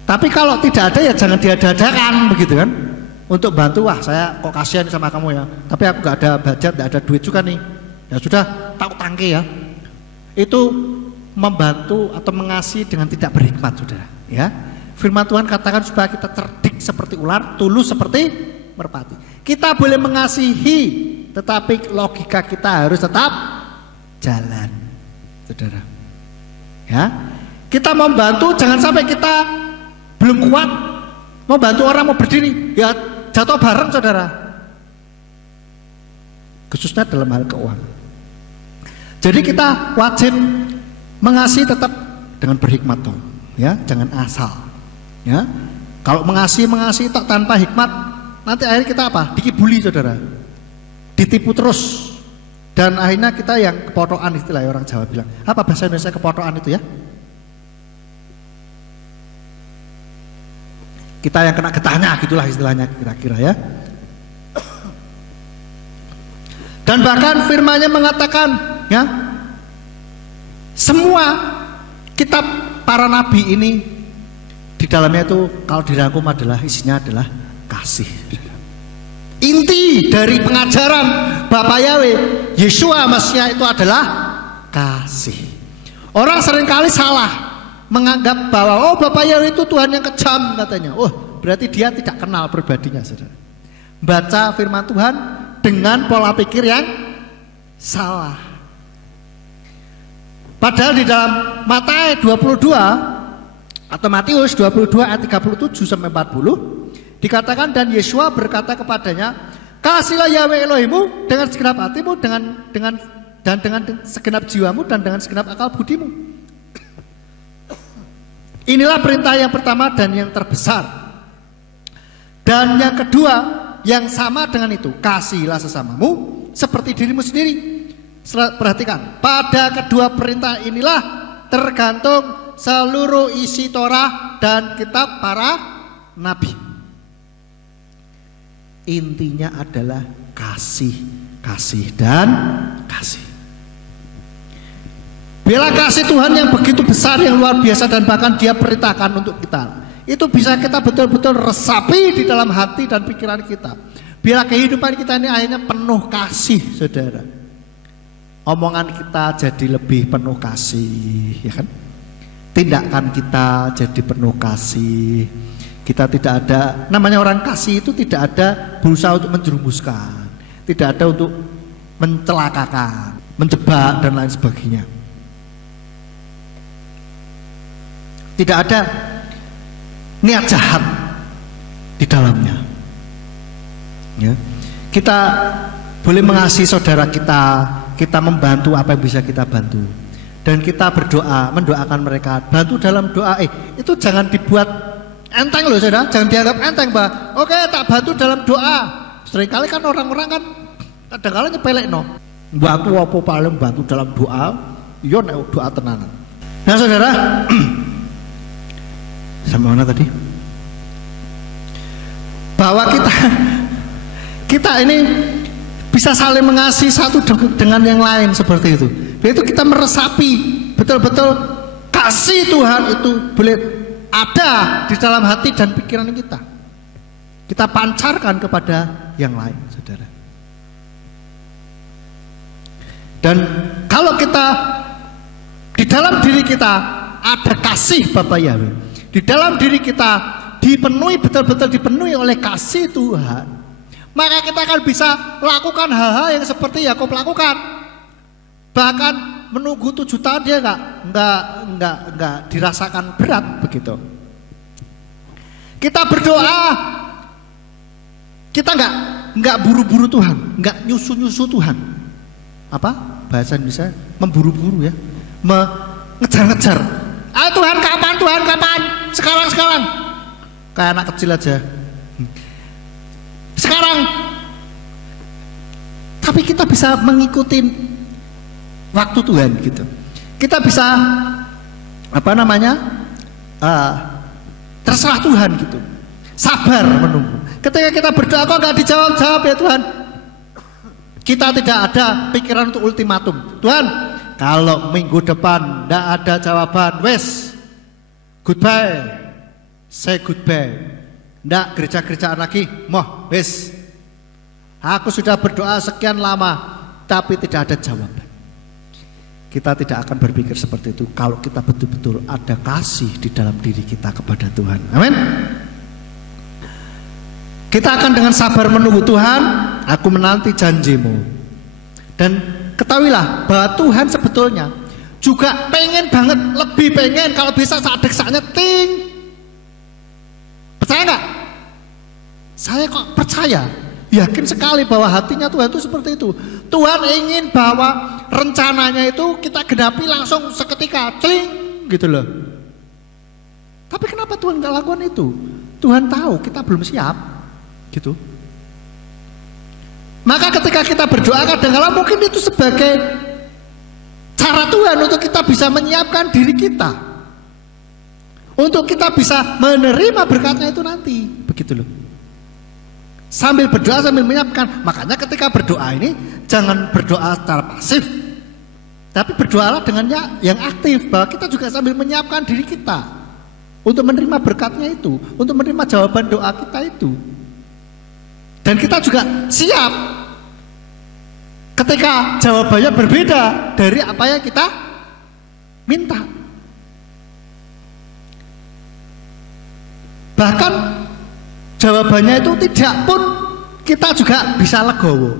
Tapi kalau tidak ada ya jangan diada-adakan begitu kan. Untuk bantu, wah saya kok kasihan sama kamu ya. Tapi aku gak ada budget, gak ada duit juga nih. Ya sudah, tak tangke ya. Itu membantu atau mengasihi dengan tidak berhikmat, saudara. Ya, firman Tuhan katakan supaya kita cerdik seperti ular, tulus seperti merpati. Kita boleh mengasihi, tetapi logika kita harus tetap jalan, saudara. Ya, kita membantu jangan sampai kita belum kuat, mau bantu orang mau berdiri, ya jatuh bareng, saudara. Khususnya dalam hal keuangan. Jadi kita wajib mengasihi tetap dengan berhikmat toh, ya, jangan asal, ya. Kalau mengasihi tak tanpa hikmat, nanti akhirnya kita apa? Dikibuli, saudara, ditipu terus, dan akhirnya kita yang kepotokan, istilah orang Jawa bilang. Apa bahasa Indonesia kepotokan itu ya? Kita yang kena getahnya, gitulah istilahnya kira-kira ya. Dan bahkan firman-Nya mengatakan, ya, semua kitab para nabi ini di dalamnya itu kalau dirangkum adalah isinya adalah kasih. Inti dari pengajaran Bapak Yahweh Yeshua Mesias itu adalah kasih. Orang seringkali salah menganggap bahwa oh Bapak Yahweh itu Tuhan yang kejam katanya. Oh berarti dia tidak kenal pribadinya, saudara. Baca firman Tuhan, dengan pola pikir yang salah. Padahal di dalam Matius 22 atau Matius 22 ayat 37 sampai 40 dikatakan, dan Yesua berkata kepadanya, kasihlah Yahweh Elohimmu dengan segenap hatimu, dengan segenap jiwamu, dan dengan segenap akal budimu. Inilah perintah yang pertama dan yang terbesar. Dan yang kedua yang sama dengan itu, kasihilah sesamamu seperti dirimu sendiri. Perhatikan, pada kedua perintah inilah tergantung seluruh isi Torah dan kitab para nabi. Intinya adalah kasih, kasih, dan kasih. Bila kasih Tuhan yang begitu besar, yang luar biasa, dan bahkan Dia perintahkan untuk kita, itu bisa kita betul-betul resapi di dalam hati dan pikiran kita. Bila kehidupan kita ini akhirnya penuh kasih, saudara, omongan kita jadi lebih penuh kasih, ya kan? Tindakan kita jadi penuh kasih. Kita tidak ada, namanya orang kasih itu tidak ada berusaha untuk menjerumuskan, tidak ada untuk mencelakakan, menjebak, dan lain sebagainya. Tidak ada niat jahat di dalamnya. Ya. Kita boleh mengasihi saudara kita, kita membantu apa yang bisa kita bantu, dan kita berdoa, mendoakan mereka. Bantu dalam doa, itu jangan dibuat enteng loh saudara, jangan dianggap enteng, Mbak. Oke, tak bantu dalam doa. Seringkali kan orang-orang kan kadang-kadang nyepelek no. Bantu apa paling bantu dalam doa, iya doa tenanan. Nah saudara, sama mana tadi? Bahwa kita ini bisa saling mengasihi satu dengan yang lain seperti itu. Yaitu kita meresapi betul-betul kasih Tuhan itu boleh ada di dalam hati dan pikiran kita. Kita pancarkan kepada yang lain, saudara. Dan kalau kita di dalam diri kita ada kasih Bapa Yahweh, di dalam diri kita dipenuhi, betul-betul dipenuhi oleh kasih Tuhan, maka kita akan bisa melakukan hal-hal yang seperti Yakub lakukan. Bahkan menunggu 7 tahun dia enggak dirasakan berat begitu. Kita berdoa, kita enggak buru-buru Tuhan, enggak nyusu-nyusu Tuhan. Apa bahasa Indonesia? Memburu-buru ya, mengejar-ngejar. Tuhan kapan? Tuhan kapan? Sekarang. Kayak anak kecil aja. Sekarang. Tapi kita bisa mengikuti waktu Tuhan gitu. Kita bisa terserah Tuhan gitu. Sabar menunggu. Ketika kita berdoa kok nggak dijawab ya Tuhan. Kita tidak ada pikiran untuk ultimatum. Tuhan, kalau minggu depan nggak ada jawaban, wes, goodbye, say goodbye. Nggak gereja-gerejaan lagi, moh, wes. Aku sudah berdoa sekian lama, tapi tidak ada jawaban. Kita tidak akan berpikir seperti itu kalau kita betul-betul ada kasih di dalam diri kita kepada Tuhan. Amin. Kita akan dengan sabar menunggu Tuhan, aku menanti janjimu. Dan ketahuilah bahwa Tuhan sebetulnya juga pengen banget, lebih pengen kalau bisa saat deksaknya ting. Percaya nggak? Saya kok percaya, yakin sekali bahwa hatinya Tuhan itu seperti itu. Tuhan ingin bahwa rencananya itu kita genapi langsung seketika, cling, gitu loh. Tapi kenapa Tuhan nggak lakukan itu? Tuhan tahu kita belum siap, gitu. Maka ketika kita berdoa kadang-kadang mungkin itu sebagai cara Tuhan untuk kita bisa menyiapkan diri kita, untuk kita bisa menerima berkatnya itu nanti, begitu loh. Sambil berdoa sambil menyiapkan. Makanya ketika berdoa ini jangan berdoa secara pasif, tapi berdoalah dengan yang aktif, bahwa kita juga sambil menyiapkan diri kita untuk menerima berkatnya itu, untuk menerima jawaban doa kita itu. Dan kita juga siap ketika jawabannya berbeda dari apa yang kita minta. Bahkan jawabannya itu tidak pun kita juga bisa legowo.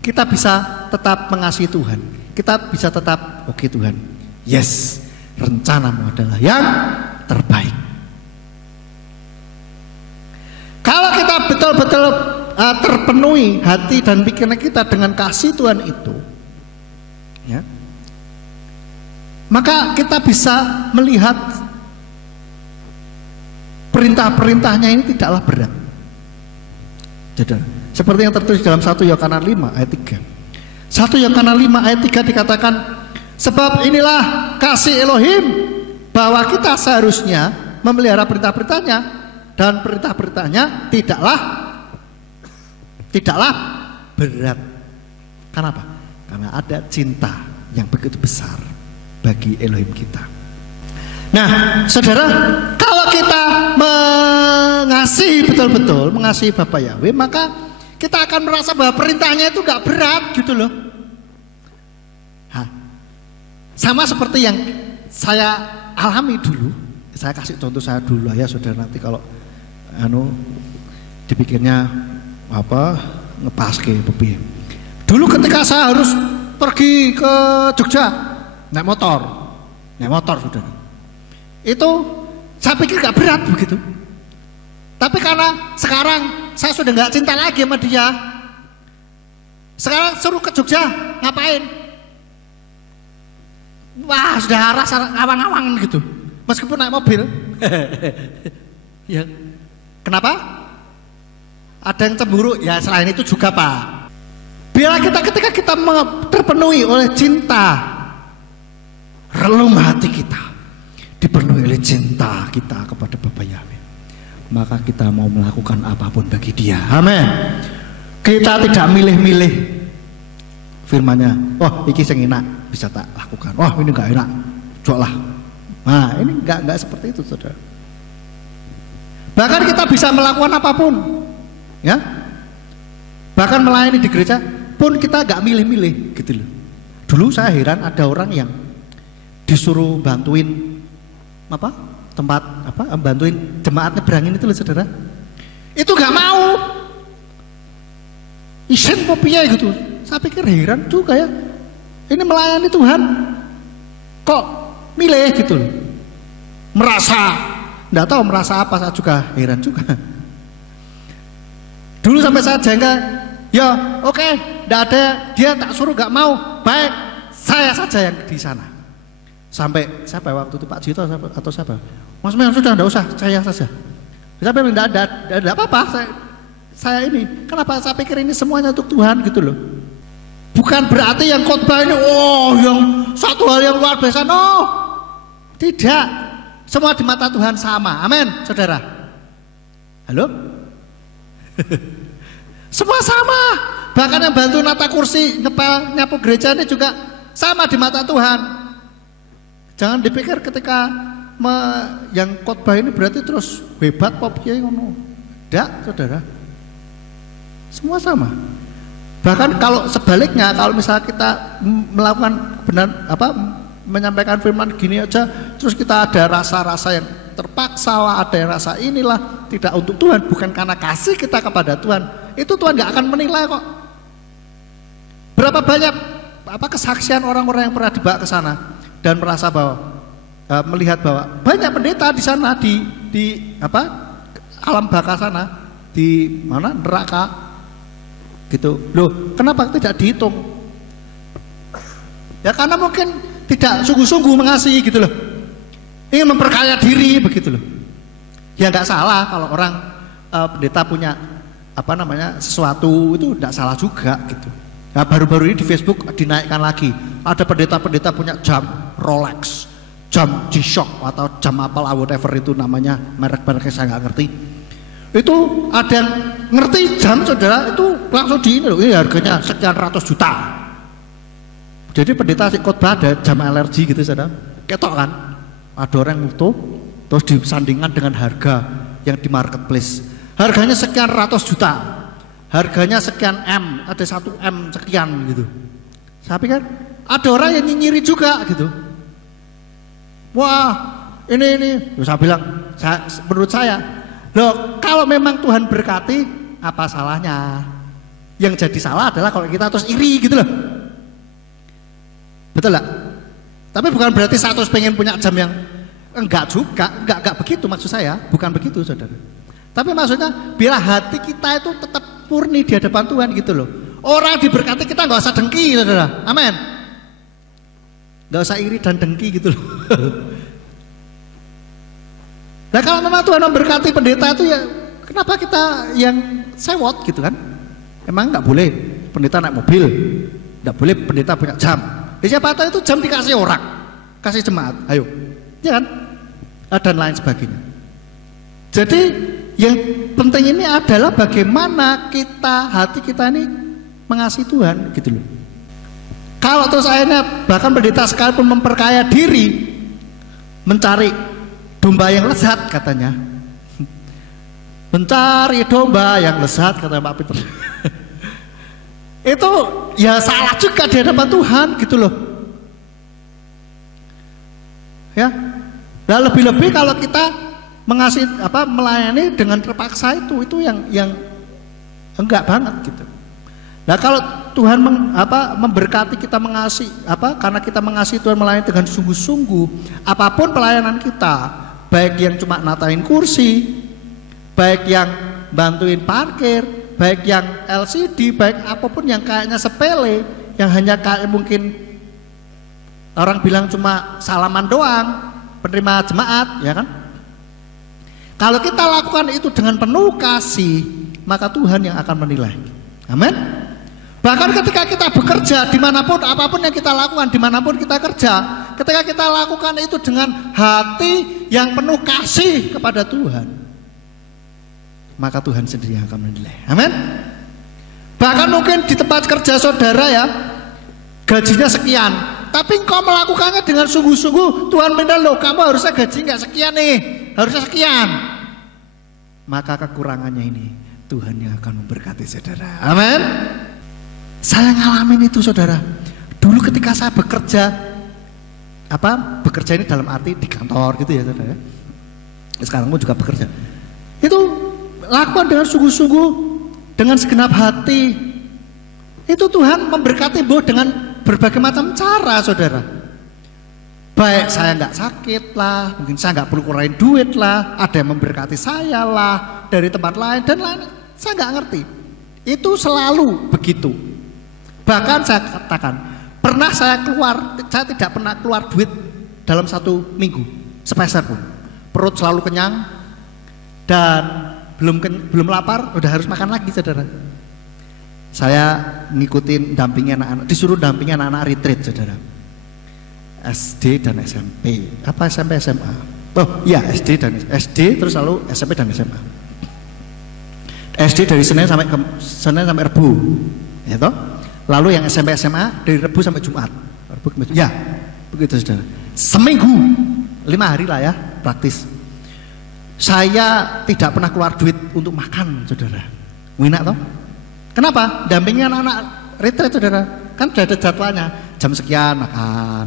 kita bisa tetap mengasihi Tuhan. Kita bisa tetap, oke Tuhan, yes, rencanamu adalah yang terbaik. Kalau kita betul-betul terpenuhi hati dan pikiran kita dengan kasih Tuhan itu, ya, maka kita bisa melihat perintah-perintahnya ini tidaklah berat. Jadi, seperti yang tertulis dalam 1 Yohanes 5 ayat 3. 1 Yohanes 5 ayat 3 dikatakan, sebab inilah kasih Elohim, bahwa kita seharusnya memelihara perintah-perintahnya, dan perintah-perintahnya tidaklah berat. Kenapa? Karena ada cinta yang begitu besar bagi Elohim kita. Nah, saudara, kalau kita mengasihi betul-betul, mengasihi Bapa Yahweh, maka kita akan merasa bahwa perintahnya itu gak berat gitu loh. Sama seperti yang saya alami dulu. Saya kasih contoh saya dulu ya, saudara, nanti kalau dipikirnya apa ngepaske bebi. Dulu ketika saya harus pergi ke Jogja naik motor saudara, itu saya pikir gak berat begitu. Tapi karena sekarang saya sudah gak cinta lagi sama dia, sekarang suruh ke Jogja ngapain? Wah, sudah rasa ngawang-ngawang gitu, meskipun naik mobil. Ya, kenapa? Ada yang cemburu? Ya selain itu juga Pak. Biarlah kita ketika kita terpenuhi oleh cinta, relung hati kita dipenuhi oleh cinta kita kepada Bapa Yahweh, maka kita mau melakukan apapun bagi Dia. Amin. Kita tidak milih-milih firman-Nya. Oh, iki sing enak bisa tak lakukan. Wah, ini enggak enak, jualah. Nah, ini enggak seperti itu, saudara. Bahkan kita bisa melakukan apapun, ya. Bahkan melayani di gereja pun kita enggak milih-milih, gitu loh. Dulu saya heran ada orang yang disuruh bantuin bantuin jemaat nyebrangin itu loh, saudara. Itu enggak mau. Isen kopinya gitu. Saya pikir heran juga ya. Ini melayani Tuhan kok milih gitu loh. Merasa apa, saya juga heran juga. Dulu sampai saya jengkel, ya oke, enggak ada, dia tak suruh gak mau, baik saya saja yang di sana. Sampai siapa waktu itu, Pak Jito atau siapa? Mas Memang sudah enggak usah, saya saja. Saya bilang enggak apa-apa, saya ini. Kenapa saya pikir ini semuanya untuk Tuhan gitu loh. Bukan berarti yang khotbah ini yang satu hal yang luar biasa, no. Tidak. Semua di mata Tuhan sama. Amin, saudara. Halo? Semua sama. Bahkan yang bantu nata kursi, ngepel, nyapu gereja ini juga sama di mata Tuhan. Jangan dipikir ketika yang khotbah ini berarti terus hebat popnya ngono. Tidak, saudara. Semua sama. Bahkan kalau sebaliknya, kalau misalnya kita melakukan menyampaikan firman gini aja, terus kita ada rasa-rasa yang terpaksa lah, ada yang rasa inilah tidak untuk Tuhan, bukan karena kasih kita kepada Tuhan, itu Tuhan nggak akan menilai kok. Berapa banyak kesaksian orang-orang yang pernah dibawa ke sana dan merasa bahwa melihat bahwa banyak pendeta di sana di alam baka sana, di mana neraka. Gitu loh, kenapa tidak dihitung? Ya karena mungkin tidak sungguh-sungguh mengasihi gitu loh, ingin memperkaya diri begitu loh. Ya nggak salah kalau orang pendeta punya sesuatu, itu nggak salah juga gitu. Nah baru-baru ini di Facebook dinaikkan lagi, ada pendeta-pendeta punya jam Rolex, jam G-Shock atau jam apalah whatever itu namanya, merek-mereknya saya nggak ngerti. Itu ada yang ngerti jam, saudara, itu langsung ini harganya sekian ratus juta. Jadi pendeta khotbah ada jam alergi gitu, saudara, ketok kan, ada orang yang mutu terus disandingkan dengan harga yang di marketplace, harganya sekian ratus juta, harganya sekian M, ada 1 M sekian gitu. Saya pikir ada orang yang nyinyiri juga gitu. Wah ini saya bilang, menurut saya, loh, kalau memang Tuhan berkati, apa salahnya? Yang jadi salah adalah kalau kita terus iri gitu loh. Betul nggak? Tapi bukan berarti saya terus pengen punya jam yang enggak juga, enggak begitu maksud saya, bukan begitu saudara. Tapi maksudnya biar hati kita itu tetap murni di hadapan Tuhan gitu loh. Orang diberkati kita nggak usah dengki saudara, amin. Nggak usah iri dan dengki gitu loh. Nah kalau memang Tuhan memberkati pendeta itu ya kenapa kita yang sewot gitu kan? Emang nggak boleh pendeta naik mobil, nggak boleh pendeta punya jam. Siapa tahu itu jam dikasih orang, kasih jemaat, ayo, ya kan? Dan lain sebagainya. Jadi yang penting ini adalah bagaimana hati kita ini mengasihi Tuhan gitu loh. Kalau terus akhirnya bahkan pendeta sekalipun memperkaya diri mencari domba yang lezat katanya, mencari domba yang lezat kata Pak Peter. Itu ya salah juga di hadapan Tuhan gitu loh. Ya. Nah lebih-lebih kalau kita melayani dengan terpaksa itu yang enggak banget gitu. Nah kalau Tuhan memberkati kita mengasihi karena kita mengasihi Tuhan melayani dengan sungguh-sungguh, apapun pelayanan kita, baik yang cuma natain kursi, baik yang bantuin parkir, baik yang LCD, baik apapun yang kayaknya sepele, yang hanya kayak mungkin orang bilang cuma salaman doang, penerima jemaat, ya kan? Kalau kita lakukan itu dengan penuh kasih, maka Tuhan yang akan menilai. Amin. Bahkan ketika kita bekerja dimanapun, apapun yang kita lakukan dimanapun kita kerja, ketika kita lakukan itu dengan hati yang penuh kasih kepada Tuhan, maka Tuhan sendiri yang akan menilai. Amin. Bahkan mungkin di tempat kerja saudara ya, gajinya sekian, tapi engkau melakukannya dengan sungguh-sungguh, Tuhan menilai, loh kamu harusnya gaji nggak sekian nih, harusnya sekian. Maka kekurangannya ini Tuhan yang akan memberkati saudara. Amin. Saya ngalamin itu saudara. Dulu ketika saya bekerja, bekerja ini dalam arti di kantor gitu ya saudara. Sekarang pun juga bekerja. Itu lakukan dengan sungguh-sungguh, dengan segenap hati. Itu Tuhan memberkati dengan berbagai macam cara saudara. Baik saya nggak sakit lah, mungkin saya nggak perlu kurangin duit lah, ada yang memberkati saya lah dari tempat lain dan lain. Saya nggak ngerti. Itu selalu begitu. Bahkan saya katakan, saya tidak pernah keluar duit dalam 1 minggu sepeser pun. Perut selalu kenyang dan belum lapar, udah harus makan lagi saudara. Saya ngikutin dampingi anak-anak, disuruh dampingi anak-anak retreat saudara. SD dan SMP, SMP SMA. Oh iya SD terus lalu SMP dan SMA. SD dari Senin sampai Rebu, ya toh. Lalu yang SMP SMA dari Rebu sampai Jumat. Ya, begitu saudara. Seminggu, 5 hari lah ya, praktis. Saya tidak pernah keluar duit untuk makan, saudara. Enak toh? Kenapa? Dampingi anak-anak retreat, saudara. Kan sudah ada jadwalnya. Jam sekian makan.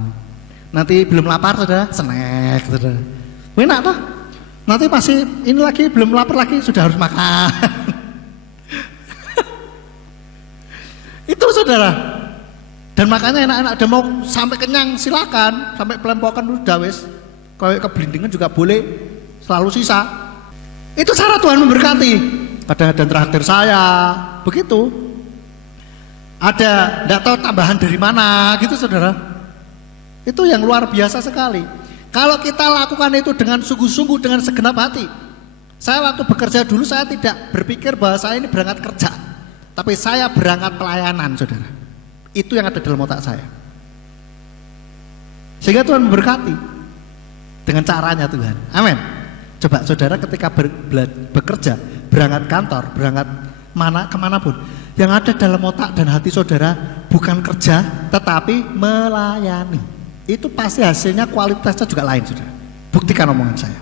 Nanti belum lapar, saudara, snack, saudara. Enak toh? Nanti masih ini lagi belum lapar lagi sudah harus makan. Itu saudara. Dan makanya anak-anak ada mau sampai kenyang silakan, sampai pelempokan udah wis. Kayak keblindingan juga boleh, selalu sisa. Itu cara Tuhan memberkati. Ada traktir saya, begitu. Ada enggak tahu tambahan dari mana gitu saudara. Itu yang luar biasa sekali. Kalau kita lakukan itu dengan sungguh-sungguh, dengan segenap hati. Saya waktu bekerja dulu saya tidak berpikir bahwa saya ini berangkat kerja. Tapi saya berangkat pelayanan saudara. Itu yang ada dalam otak saya. Sehingga Tuhan memberkati dengan caranya Tuhan. Amin. Coba saudara ketika bekerja, berangkat kantor, berangkat kemanapun, yang ada dalam otak dan hati saudara bukan kerja, tetapi melayani. Itu pasti hasilnya kualitasnya juga lain saudara. Buktikan omongan saya.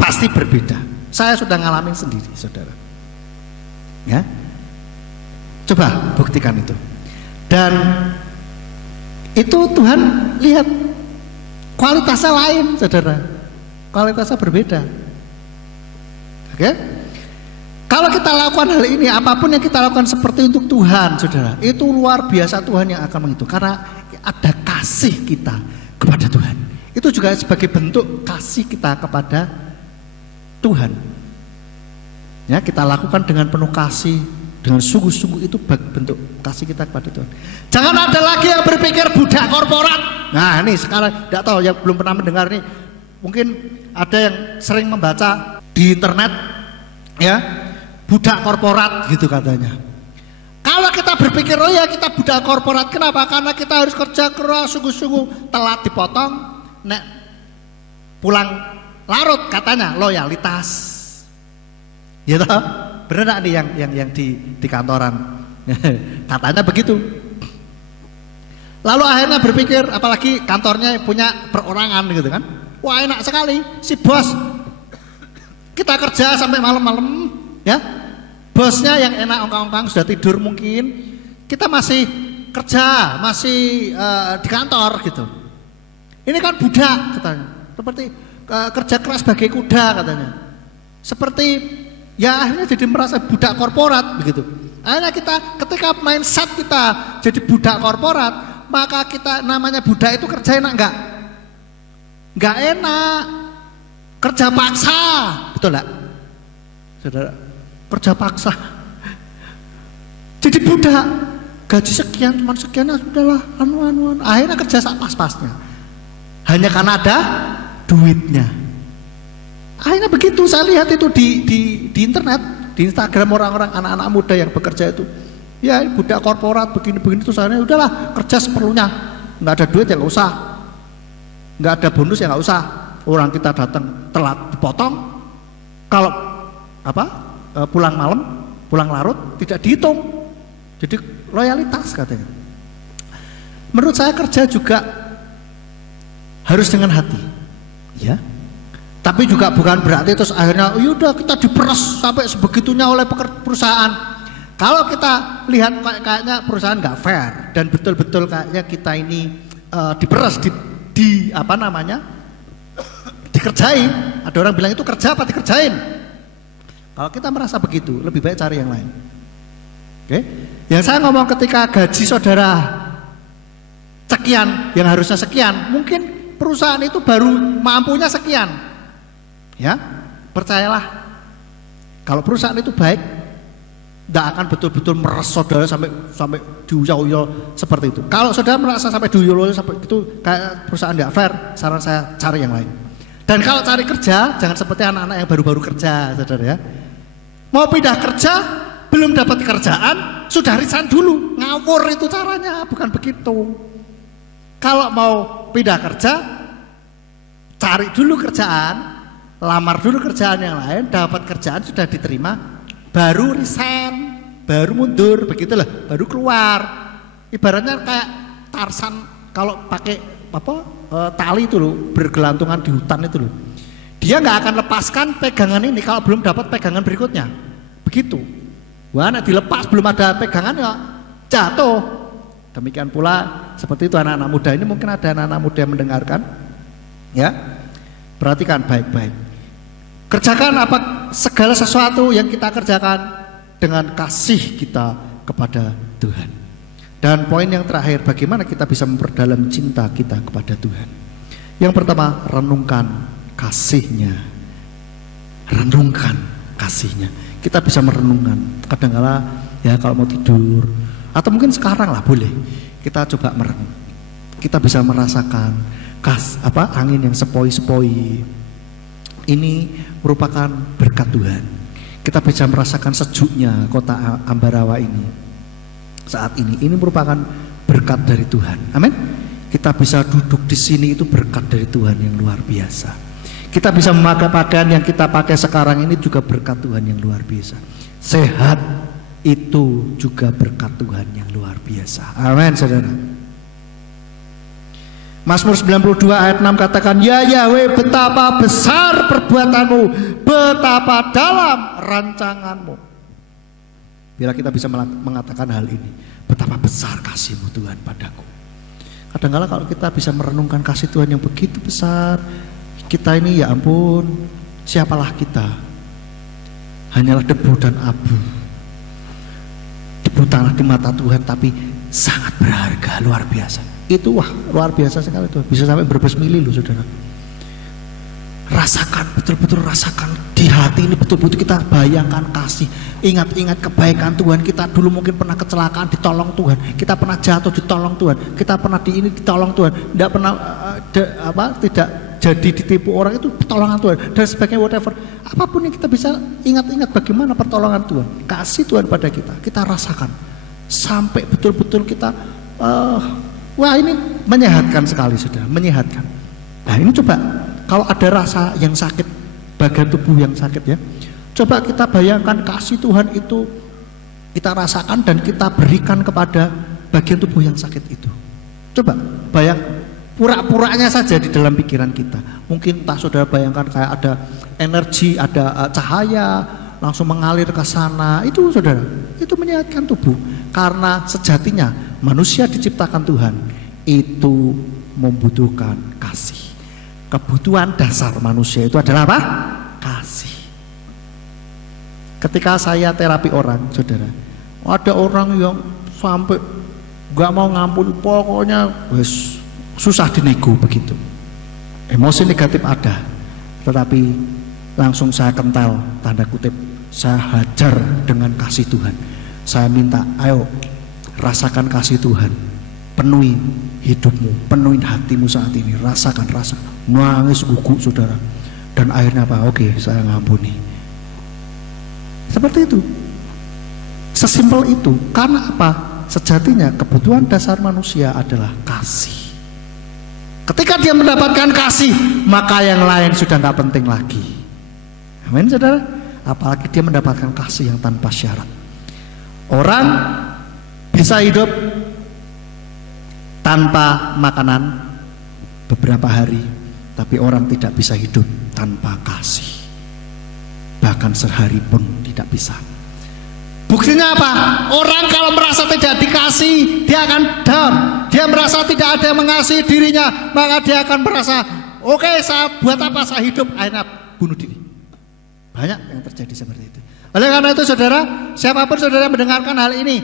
Pasti berbeda. Saya sudah ngalamin sendiri saudara. Ya. Coba buktikan itu. Dan itu Tuhan lihat kualitasnya lain saudara. Kualitasnya berbeda. Oke? Kalau kita lakukan hal ini, apapun yang kita lakukan seperti untuk Tuhan, saudara, itu luar biasa Tuhan yang akan menghitung. Karena ada kasih kita kepada Tuhan. Itu juga sebagai bentuk kasih kita kepada Tuhan. Ya, kita lakukan dengan penuh kasih, dengan sungguh-sungguh, itu bentuk kasih kita kepada Tuhan. Jangan ada lagi yang berpikir budak korporat. Nah, ini sekarang tidak tahu yang belum pernah mendengar ini, mungkin ada yang sering membaca di internet, ya, budak korporat gitu katanya. Kalau kita berpikir oh ya kita budak korporat, kenapa? Karena kita harus kerja keras sungguh-sungguh, telat dipotong, nek pulang larut katanya loyalitas. Ya toh? Benar nih yang di kantoran. Katanya begitu. Lalu akhirnya berpikir, apalagi kantornya punya perorangan gitu kan. Wah, enak sekali si bos. Kita kerja sampai malam-malam, ya. Bosnya yang enak ongkang-ongkang sudah tidur mungkin. Kita masih kerja, masih di kantor gitu. Ini kan budak katanya. Seperti kerja keras bagai kuda katanya. Seperti ya akhirnya jadi merasa budak korporat begitu. Akhirnya kita ketika mindset kita jadi budak korporat, maka kita namanya budak itu kerja enak enggak? Enggak enak. Kerja paksa, betul enggak? Saudara, kerja paksa. Jadi budak, gaji sekian, cuma sekian, sudahlah, anu. Akhirnya kerja pas-pasnya. Hanya karena ada duitnya. Akhirnya begitu, saya lihat itu di internet, di Instagram orang-orang anak-anak muda yang bekerja itu. Ya budak korporat begini-begini tuh saya udahlah kerja seperlunya, nggak ada duit ya nggak usah, nggak ada bonus ya nggak usah. Orang kita datang telat dipotong, kalau pulang malam, pulang larut tidak dihitung, jadi loyalitas katanya. Menurut saya kerja juga harus dengan hati, ya. Tapi juga bukan berarti terus akhirnya yaudah kita diperas sampai sebegitunya oleh perusahaan. Kalau kita lihat kayaknya perusahaan nggak fair dan betul-betul kayaknya kita ini diperas, dikerjain. Ada orang bilang itu kerja apa dikerjain. Kalau kita merasa begitu, lebih baik cari yang lain. Oke? Yang saya ngomong ketika gaji saudara sekian, yang harusnya sekian, mungkin perusahaan itu baru mampunya sekian. Ya, percayalah. Kalau perusahaan itu baik, tidak akan betul-betul meres saudara sampai diuyah-uyah seperti itu. Kalau saudara merasa sampai diuyah-uyah sampai itu kayak perusahaan tidak fair, saran saya cari yang lain. Dan kalau cari kerja, jangan seperti anak-anak yang baru-baru kerja, saudara ya. Mau pindah kerja, belum dapat kerjaan, sudah resign dulu. Ngawur itu caranya, bukan begitu. Kalau mau pindah kerja, cari dulu kerjaan, lamar dulu kerjaan yang lain, dapat kerjaan sudah diterima, baru resign, baru mundur, begitulah, baru keluar. Ibaratnya kayak Tarsan kalau pakai tali itu loh, bergelantungan di hutan itu loh. Dia nggak akan lepaskan pegangan ini kalau belum dapat pegangan berikutnya. Begitu. Wah, nek dilepas belum ada pegangan ya jatuh. Demikian pula seperti itu anak-anak muda ini, mungkin ada anak-anak muda yang mendengarkan. Ya. Perhatikan baik-baik. Kerjakan segala sesuatu yang kita kerjakan dengan kasih kita kepada Tuhan. Dan poin yang terakhir, bagaimana kita bisa memperdalam cinta kita kepada Tuhan. Yang pertama, renungkan kasih-Nya. Renungkan kasih-Nya. Kita bisa merenungkan. Kadang-kala ya kalau mau tidur, atau mungkin sekarang lah boleh. Kita coba merenung. Kita bisa merasakan angin yang sepoi-sepoi. Ini merupakan berkat Tuhan. Kita bisa merasakan sejuknya kota Ambarawa ini saat ini merupakan berkat dari Tuhan. Amin. Kita bisa duduk di sini itu berkat dari Tuhan yang luar biasa. Kita bisa memakai pakaian yang kita pakai sekarang ini juga berkat Tuhan yang luar biasa. Sehat itu juga berkat Tuhan yang luar biasa. Amin, saudara. Mazmur 92 ayat 6 katakan, ya Yahweh, betapa besar perbuatanmu, betapa dalam rancanganmu. Bila kita bisa mengatakan hal ini, betapa besar kasih-Mu Tuhan padaku. Kadang-kala kalau kita bisa merenungkan kasih Tuhan yang begitu besar, kita ini ya ampun, siapalah kita? hanyalah debu dan abu. Debu tanah di mata Tuhan, tapi sangat berharga, luar biasa. Itu luar biasa sekali tuh, bisa sampai berbes mili loh saudara. Rasakan, betul-betul rasakan di hati ini, betul-betul kita bayangkan kasih. Ingat-ingat kebaikan Tuhan. Kita dulu mungkin pernah kecelakaan, ditolong Tuhan. Kita pernah jatuh, ditolong Tuhan. Kita pernah di ini, ditolong Tuhan. Tidak pernah tidak jadi ditipu orang, itu pertolongan Tuhan. Dan sebagainya, whatever. Apapun yang kita bisa ingat-ingat bagaimana pertolongan Tuhan, kasih Tuhan pada kita. Kita rasakan sampai betul-betul kita wah, ini menyehatkan sekali saudara, menyehatkan. Nah ini coba, kalau ada rasa yang sakit, bagian tubuh yang sakit ya, coba kita bayangkan kasih Tuhan itu kita rasakan dan kita berikan kepada bagian tubuh yang sakit itu. Coba bayang, pura-puranya saja di dalam pikiran kita. Mungkin entah saudara bayangkan kayak ada energi, ada cahaya langsung mengalir ke sana. Itu saudara, itu menyehatkan tubuh. Karena sejatinya manusia diciptakan Tuhan itu membutuhkan kasih. Kebutuhan dasar manusia itu adalah apa? Kasih. Ketika saya terapi orang, saudara, ada orang yang sampai gak mau ngampuni, pokoknya wes susah dinego begitu. Emosi negatif ada, tetapi langsung saya kental, tanda kutip, saya hajar dengan kasih Tuhan. Saya minta, ayo rasakan kasih Tuhan, penuhi hidupmu, penuhi hatimu saat ini, rasakan. Nangis gugup saudara, dan akhirnya apa? Oke, saya ngampuni. Seperti itu, sesimpel itu. Karena apa? Sejatinya kebutuhan dasar manusia adalah kasih. Ketika dia mendapatkan kasih, maka yang lain sudah nggak penting lagi. Amin saudara. Apalagi dia mendapatkan kasih yang tanpa syarat. Orang bisa hidup tanpa makanan beberapa hari, tapi orang tidak bisa hidup tanpa kasih. Bahkan sehari pun tidak bisa. Buktinya apa? Orang kalau merasa tidak dikasih, dia akan down. Dia merasa tidak ada yang mengasihi dirinya, maka dia akan merasa, oke, saya buat apa saya hidup, akhirnya bunuh diri. Banyak yang terjadi seperti itu. Oleh karena itu saudara, siapapun saudara yang mendengarkan hal ini,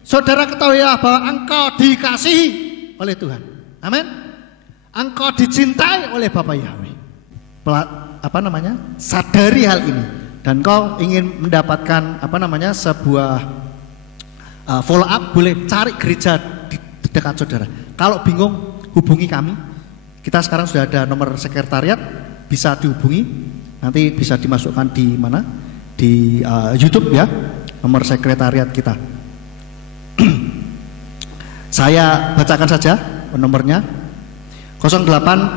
saudara ketahuilah bahwa engkau dikasihi oleh Tuhan. Amin. Engkau dicintai oleh Bapa Yahweh. Sadari hal ini, dan kau ingin mendapatkan sebuah follow up, boleh cari gereja di dekat saudara. Kalau bingung, hubungi kami. Kita sekarang sudah ada nomor sekretariat, bisa dihubungi. Nanti bisa dimasukkan di mana? Di YouTube ya, nomor sekretariat kita. Saya bacakan saja nomornya. 0821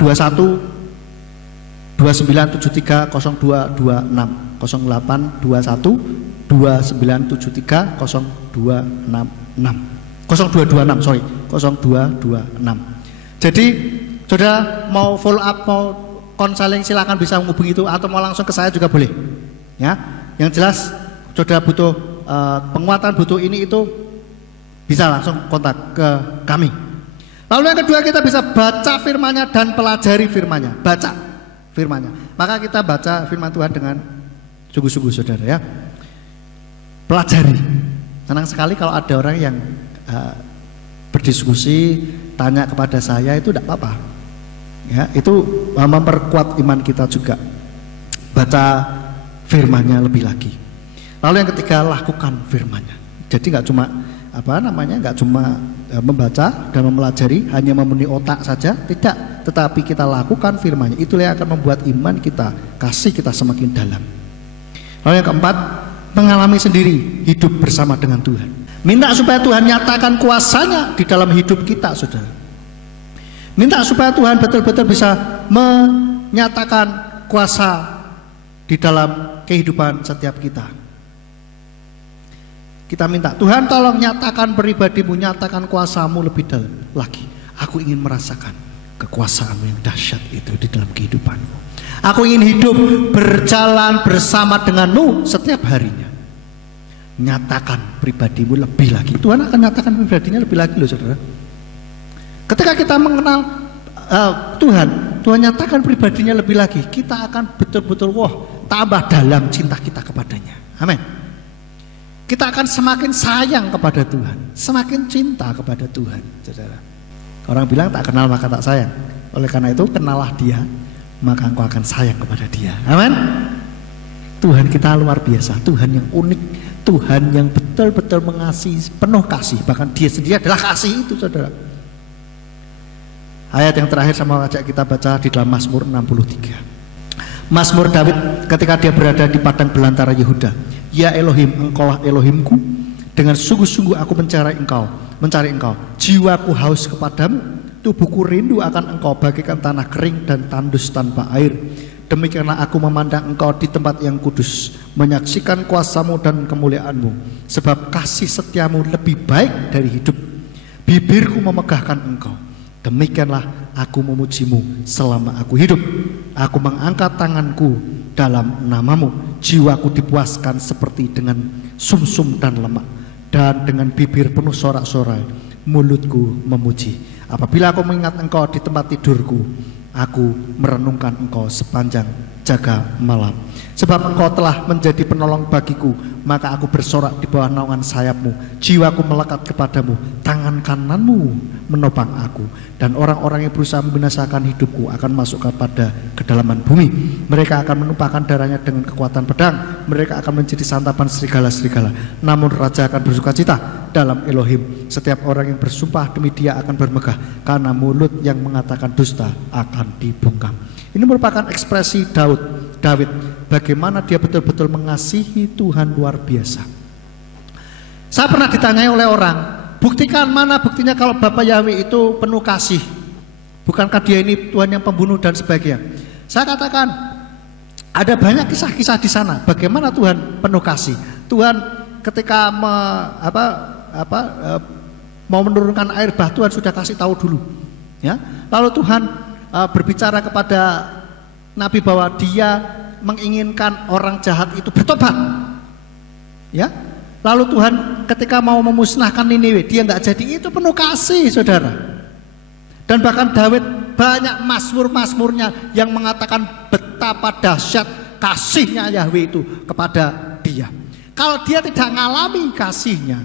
2973 0226 0821 2973 0226. Jadi saudara mau follow up, mau konseling, silakan bisa menghubungi itu, atau mau langsung ke saya juga boleh ya. Yang jelas saudara butuh penguatan, butuh ini itu, bisa langsung kontak ke kami. Lalu yang kedua, kita bisa baca firman-Nya dan pelajari firman-Nya. Baca firman-Nya. Maka kita baca firman Tuhan dengan sungguh-sungguh saudara ya. Pelajari. Senang sekali kalau ada orang yang berdiskusi, tanya kepada saya, itu tidak apa-apa. Ya, itu memperkuat iman kita juga. Baca firman-Nya lebih lagi. Lalu yang ketiga, lakukan firman-Nya. Jadi nggak cuma nggak cuma membaca dan mempelajari, hanya memenuhi otak saja, tidak, tetapi kita lakukan firman-Nya. Itulah yang akan membuat iman kita, kasih kita semakin dalam. Lalu yang keempat, mengalami sendiri hidup bersama dengan Tuhan. Minta supaya Tuhan nyatakan kuasa-Nya di dalam hidup kita, saudara. Minta supaya Tuhan betul-betul bisa menyatakan kuasa di dalam kehidupan setiap kita. Kita minta, Tuhan tolong nyatakan pribadimu, nyatakan kuasa-Mu lebih dalam lagi. Aku ingin merasakan kekuasaan-Mu yang dahsyat itu di dalam kehidupanku. Aku ingin hidup berjalan bersama dengan-Mu setiap harinya. Nyatakan pribadimu lebih lagi. Tuhan akan nyatakan pribadinya lebih lagi loh saudara. Ketika kita mengenal Tuhan nyatakan pribadinya lebih lagi, kita akan betul-betul tambah dalam cinta kita kepadanya. Amin. Kita akan semakin sayang kepada Tuhan, semakin cinta kepada Tuhan, saudara. Orang bilang tak kenal maka tak sayang. Oleh karena itu kenallah Dia, maka engkau akan sayang kepada Dia. Amin. Tuhan kita luar biasa, Tuhan yang unik, Tuhan yang betul-betul mengasihi, penuh kasih. Bahkan Dia sendiri adalah kasih itu, saudara. Ayat yang terakhir sama ajak kita baca di dalam Mazmur 63. Mazmur Daud ketika dia berada di padang belantara Yehuda. Ya Elohim, engkaulah Elohimku, dengan sungguh-sungguh aku mencari engkau. Jiwaku haus kepadamu, tubuhku rindu akan engkau bagaikan tanah kering dan tandus tanpa air. Demikianlah aku memandang engkau di tempat yang kudus, menyaksikan kuasamu dan kemuliaanmu. Sebab kasih setiamu lebih baik dari hidup. Bibirku memegahkan engkau. Demikianlah aku memujimu selama aku hidup. Aku mengangkat tanganku dalam namamu. Jiwaku dipuaskan seperti dengan sumsum dan lemak, dan dengan bibir penuh sorak-sorai mulutku memuji. Apabila aku mengingat engkau di tempat tidurku, aku merenungkan engkau sepanjang jaga malam. Sebab engkau telah menjadi penolong bagiku, maka aku bersorak di bawah naungan sayapmu. Jiwaku melekat kepadamu, tangan kananmu menopang aku. Dan orang-orang yang berusaha membinasakan hidupku akan masuk kepada kedalaman bumi. Mereka akan menumpahkan darahnya dengan kekuatan pedang. Mereka akan menjadi santapan serigala-serigala. Namun raja akan bersuka cita dalam Elohim. Setiap orang yang bersumpah demi Dia akan bermegah, karena mulut yang mengatakan dusta akan dibungkam. Ini merupakan ekspresi Daud bagaimana dia betul-betul mengasihi Tuhan luar biasa. Saya pernah ditanyai oleh orang, buktikan, mana buktinya kalau Bapa Yahweh itu penuh kasih? Bukankah Dia ini Tuhan yang pembunuh dan sebagainya? Saya katakan ada banyak kisah-kisah di sana bagaimana Tuhan penuh kasih. Tuhan ketika mau menurunkan air bah, Tuhan sudah kasih tahu dulu, ya. Lalu Tuhan berbicara kepada Nabi bahwa Dia menginginkan orang jahat itu bertobat, ya. Lalu Tuhan ketika mau memusnahkan Niniwe, Dia nggak jadi. Itu penuh kasih, saudara. Dan bahkan Daud banyak mazmur-mazmurnya yang mengatakan betapa dahsyat kasihnya Yahweh itu kepada dia. Kalau dia tidak mengalami kasihnya,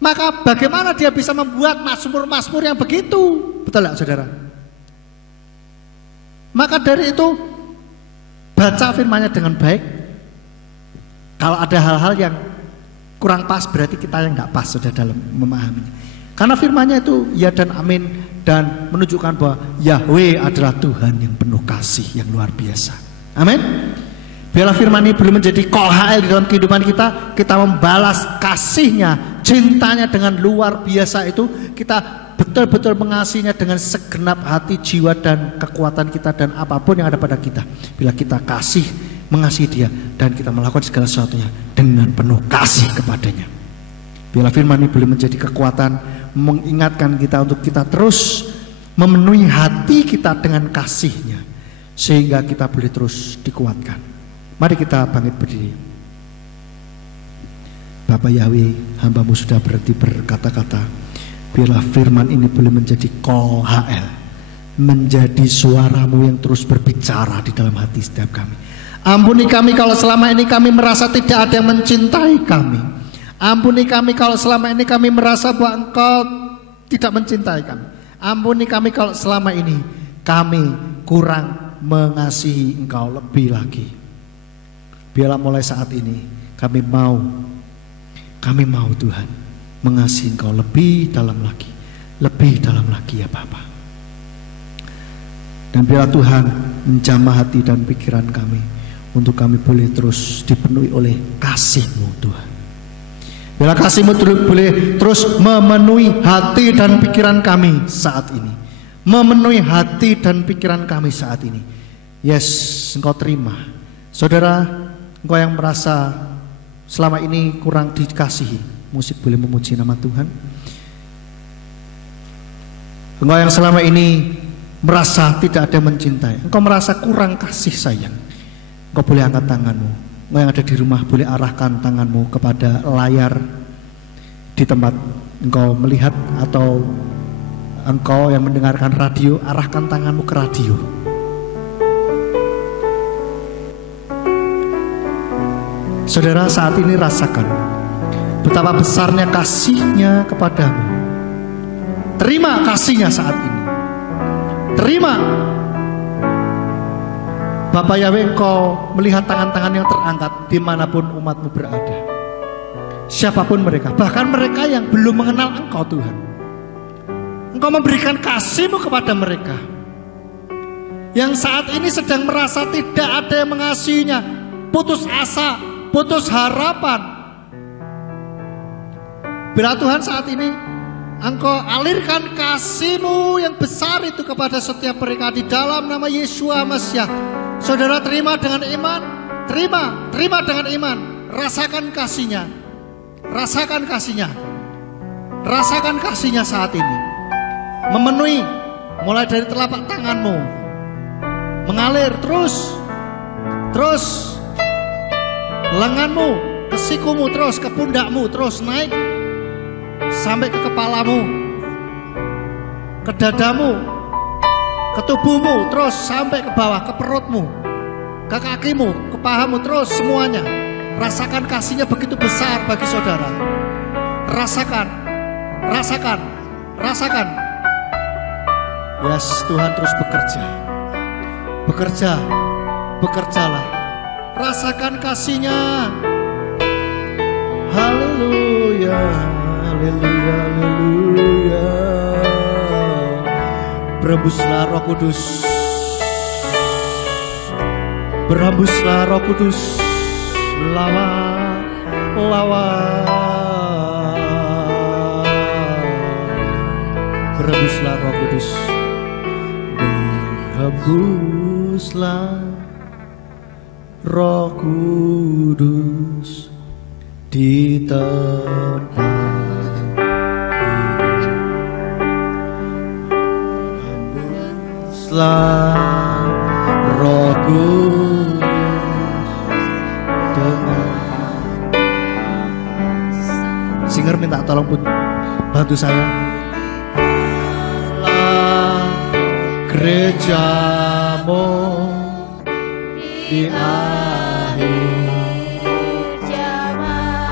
maka bagaimana dia bisa membuat mazmur-mazmur yang begitu? Betul nggak, saudara? Maka dari itu baca firman-Nya dengan baik. Kalau ada hal-hal yang kurang pas, berarti kita yang nggak pas sudah dalam memahaminya. Karena firman-Nya itu ya dan amin, dan menunjukkan bahwa Yahweh adalah Tuhan yang penuh kasih yang luar biasa. Amin. Biarlah firman ini belum menjadi kol HL di dalam kehidupan kita. Kita membalas kasihnya, cintanya dengan luar biasa itu. Kita betul-betul mengasihinya dengan segenap hati, jiwa, dan kekuatan kita, dan apapun yang ada pada kita. Bila kita kasih, mengasihi Dia, dan kita melakukan segala sesuatunya dengan penuh kasih kepadanya. Bila firman ini boleh menjadi kekuatan, mengingatkan kita untuk kita terus memenuhi hati kita dengan kasih-Nya, sehingga kita boleh terus dikuatkan. Mari kita bangkit berdiri. Bapa Yahweh, hamba-Mu sudah berhenti berkata-kata. Biarlah firman ini boleh menjadi kol HL, menjadi suara-Mu yang terus berbicara di dalam hati setiap kami. Ampuni kami kalau selama ini kami merasa tidak ada yang mencintai kami. Ampuni kami kalau selama ini kami merasa bahwa Engkau tidak mencintai kami. Ampuni kami kalau selama ini kami kurang mengasihi Engkau lebih lagi. Biarlah mulai saat ini kami mau Tuhan mengasihi Engkau lebih dalam lagi ya Bapa. Dan biarlah Tuhan menjamah hati dan pikiran kami untuk kami boleh terus dipenuhi oleh kasih-Mu Tuhan. Biarlah kasih-Mu boleh terus memenuhi hati dan pikiran kami saat ini. Memenuhi hati dan pikiran kami saat ini. Yes, Engkau terima. Saudara, Engkau yang merasa selama ini kurang dikasihi, musik boleh memuji nama Tuhan. Engkau yang selama ini merasa tidak ada yang mencintai, engkau merasa kurang kasih sayang, engkau boleh angkat tanganmu. Engkau yang ada di rumah boleh arahkan tanganmu kepada layar di tempat engkau melihat, atau engkau yang mendengarkan radio, arahkan tanganmu ke radio. Saudara, saat ini rasakan betapa besarnya kasih-Nya kepadamu. Terima kasih-Nya saat ini. Terima. Bapa Yahweh, Engkau melihat tangan-tangan yang terangkat dimanapun umat-Mu berada. Siapapun mereka, bahkan mereka yang belum mengenal Engkau Tuhan. Engkau memberikan kasih-Mu kepada mereka yang saat ini sedang merasa tidak ada yang mengasihinya, putus asa, putus harapan. Bila Tuhan saat ini Engkau alirkan kasih-Mu yang besar itu kepada setiap mereka di dalam nama Yeshua Mesias. Saudara, terima dengan iman. Terima dengan iman. Rasakan kasih-Nya. Rasakan kasih-Nya. Rasakan kasih-Nya saat ini. Memenuhi mulai dari telapak tanganmu, mengalir terus lenganmu, ke sikumu, terus ke pundakmu, terus naik sampai ke kepalamu, ke dadamu, ke tubuhmu, terus sampai ke bawah, ke perutmu, ke kakimu, ke pahamu, terus semuanya. Rasakan kasih-Nya begitu besar bagi saudara. Rasakan. Yes, Tuhan terus bekerja. Bekerjalah. Rasakan kasih-Nya. Haleluya. Berhembuslah Roh Kudus. Lawan. Berhembuslah Roh Kudus. Berhembuslah Roh Kudus di tempat ini. Berhembuslah Roh Kudus dengan singer minta tolong bantu saya. Gereja-Mu di akhir zaman.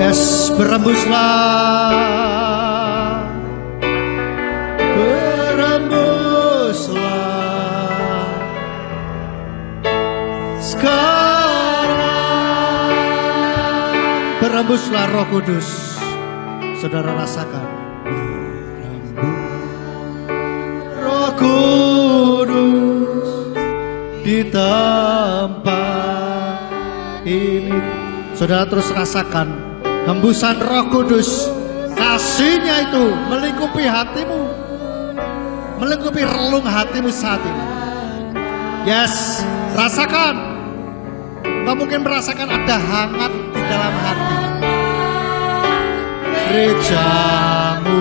Yes, berembuslah sekarang. Berembuslah Roh Kudus. Saudara rasakan. Kudus di tempat ini. Saudara terus rasakan hembusan Roh Kudus. Kasih-Nya itu melingkupi hatimu, melingkupi relung hatimu saat ini. Yes, rasakan. Kau mungkin merasakan ada hangat di dalam hati. Gereja-Mu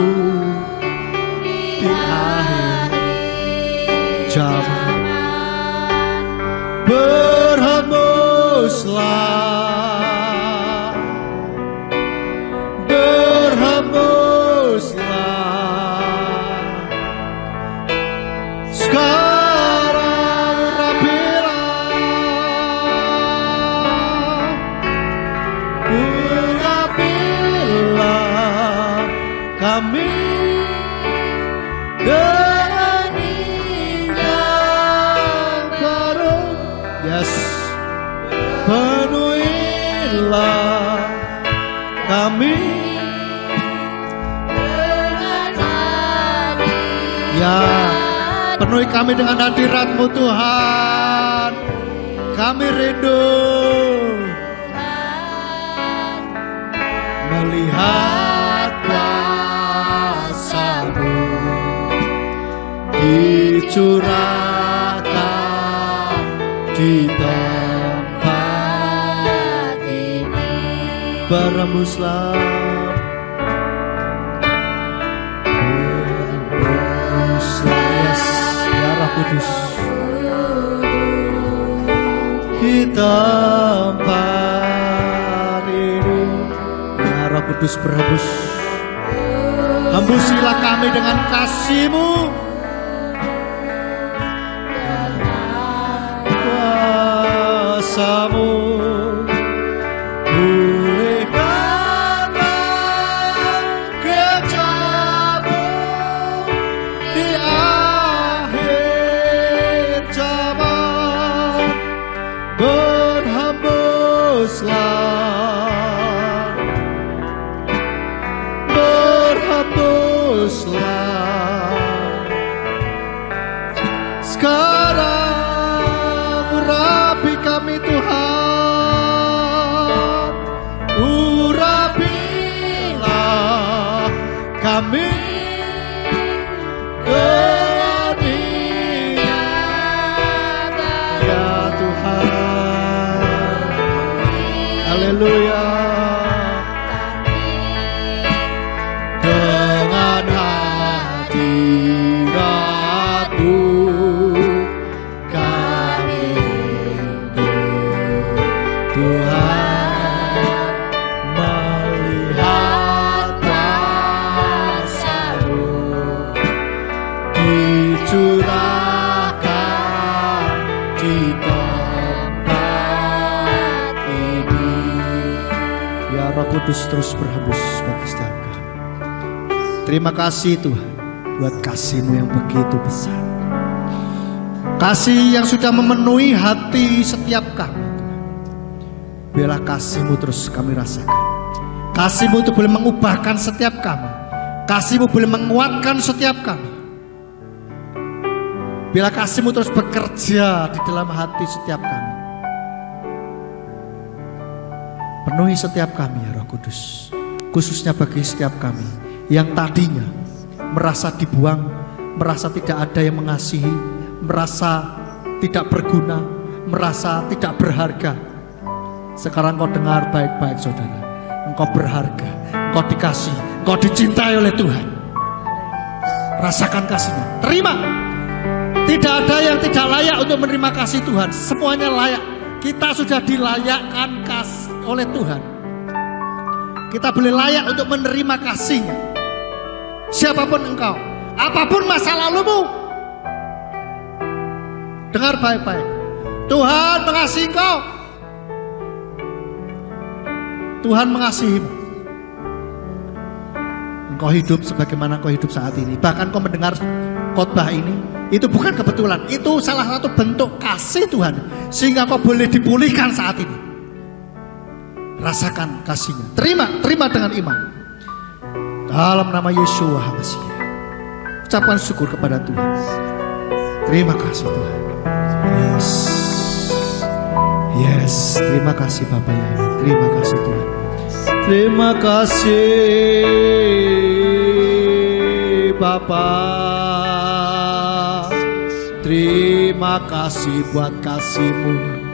di akhir zaman. Berhembuslah sekarang. Urapilah kami dengan minyak baru. Yes, penuhilah kami dengan hadirat. Ya, penuhi kami dengan hadirat-Mu Tuhan. Kami rindu melihat kuasa-Mu dicurahkan di tempat ini. Berembuslah, yes, ya Roh Kudus di tempat ini. Ya Roh Kudus berhembus. Hembusilah kami dengan kasih-Mu. Haleluya. Dengan hadirat-Mu kami rindu Tuhan, melihat kuasa-Mu dicurahkan di tempat ini. Ya Roh Kudus terus berhembus bagi setiap kami. Terima kasih Tuhan buat kasih-Mu yang begitu besar. Kasih yang sudah memenuhi hati setiap kami. Biarlah kasih-Mu terus kami rasakan. Kasih-Mu itu boleh mengubahkan setiap kami. Kasih-Mu boleh menguatkan setiap kami. Biarlah kasih-Mu terus bekerja di dalam hati setiap kami. Penuhi setiap kami ya Roh Kudus. Khususnya bagi setiap kami yang tadinya merasa dibuang, merasa tidak ada yang mengasihi, merasa tidak berguna, merasa tidak berharga. Sekarang kau dengar baik-baik saudara. Engkau berharga, engkau dikasih, engkau dicintai oleh Tuhan. Rasakan kasihnya, terima. Tidak ada yang tidak layak untuk menerima kasih Tuhan. Semuanya layak. Kita sudah dilayakkan kasih oleh Tuhan. Kita boleh layak untuk menerima kasih-Nya. Siapapun engkau, apapun masa lalumu, dengar baik-baik. Tuhan mengasihi engkau. Tuhan mengasihimu. Engkau hidup sebagaimana engkau hidup saat ini. Bahkan kau mendengar khotbah ini, itu bukan kebetulan. Itu salah satu bentuk kasih Tuhan, sehingga kau boleh dipulihkan saat ini. Rasakan kasih-Nya. Terima dengan iman. Dalam nama Yeshua HaMashiach. Ucapkan syukur kepada Tuhan. Terima kasih Tuhan. Yes. Terima kasih Bapak ya. Terima kasih Tuhan. Terima kasih Bapak. Terima kasih buat kasih-Mu.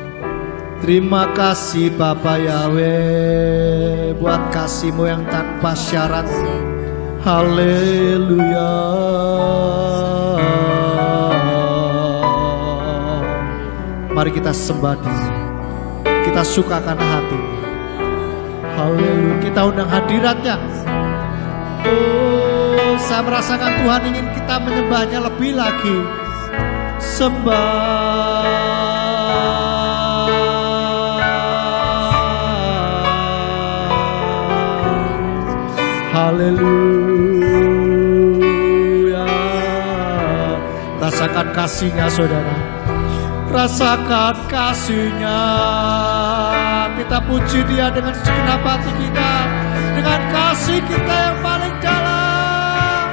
Terima kasih Bapak Yahweh buat kasih-Mu yang tanpa syarat. Haleluya. Mari kita sembah Dia. Kita sukakan hati-Mu. Haleluya. Kita undang hadirat-Nya. Oh, saya merasakan Tuhan ingin kita menyembah-Nya lebih lagi. Sembah. Haleluya. Rasakan kasih-Nya saudara. Rasakan kasih-Nya. Kita puji Dia dengan segenap hati kita, dengan kasih kita yang paling dalam.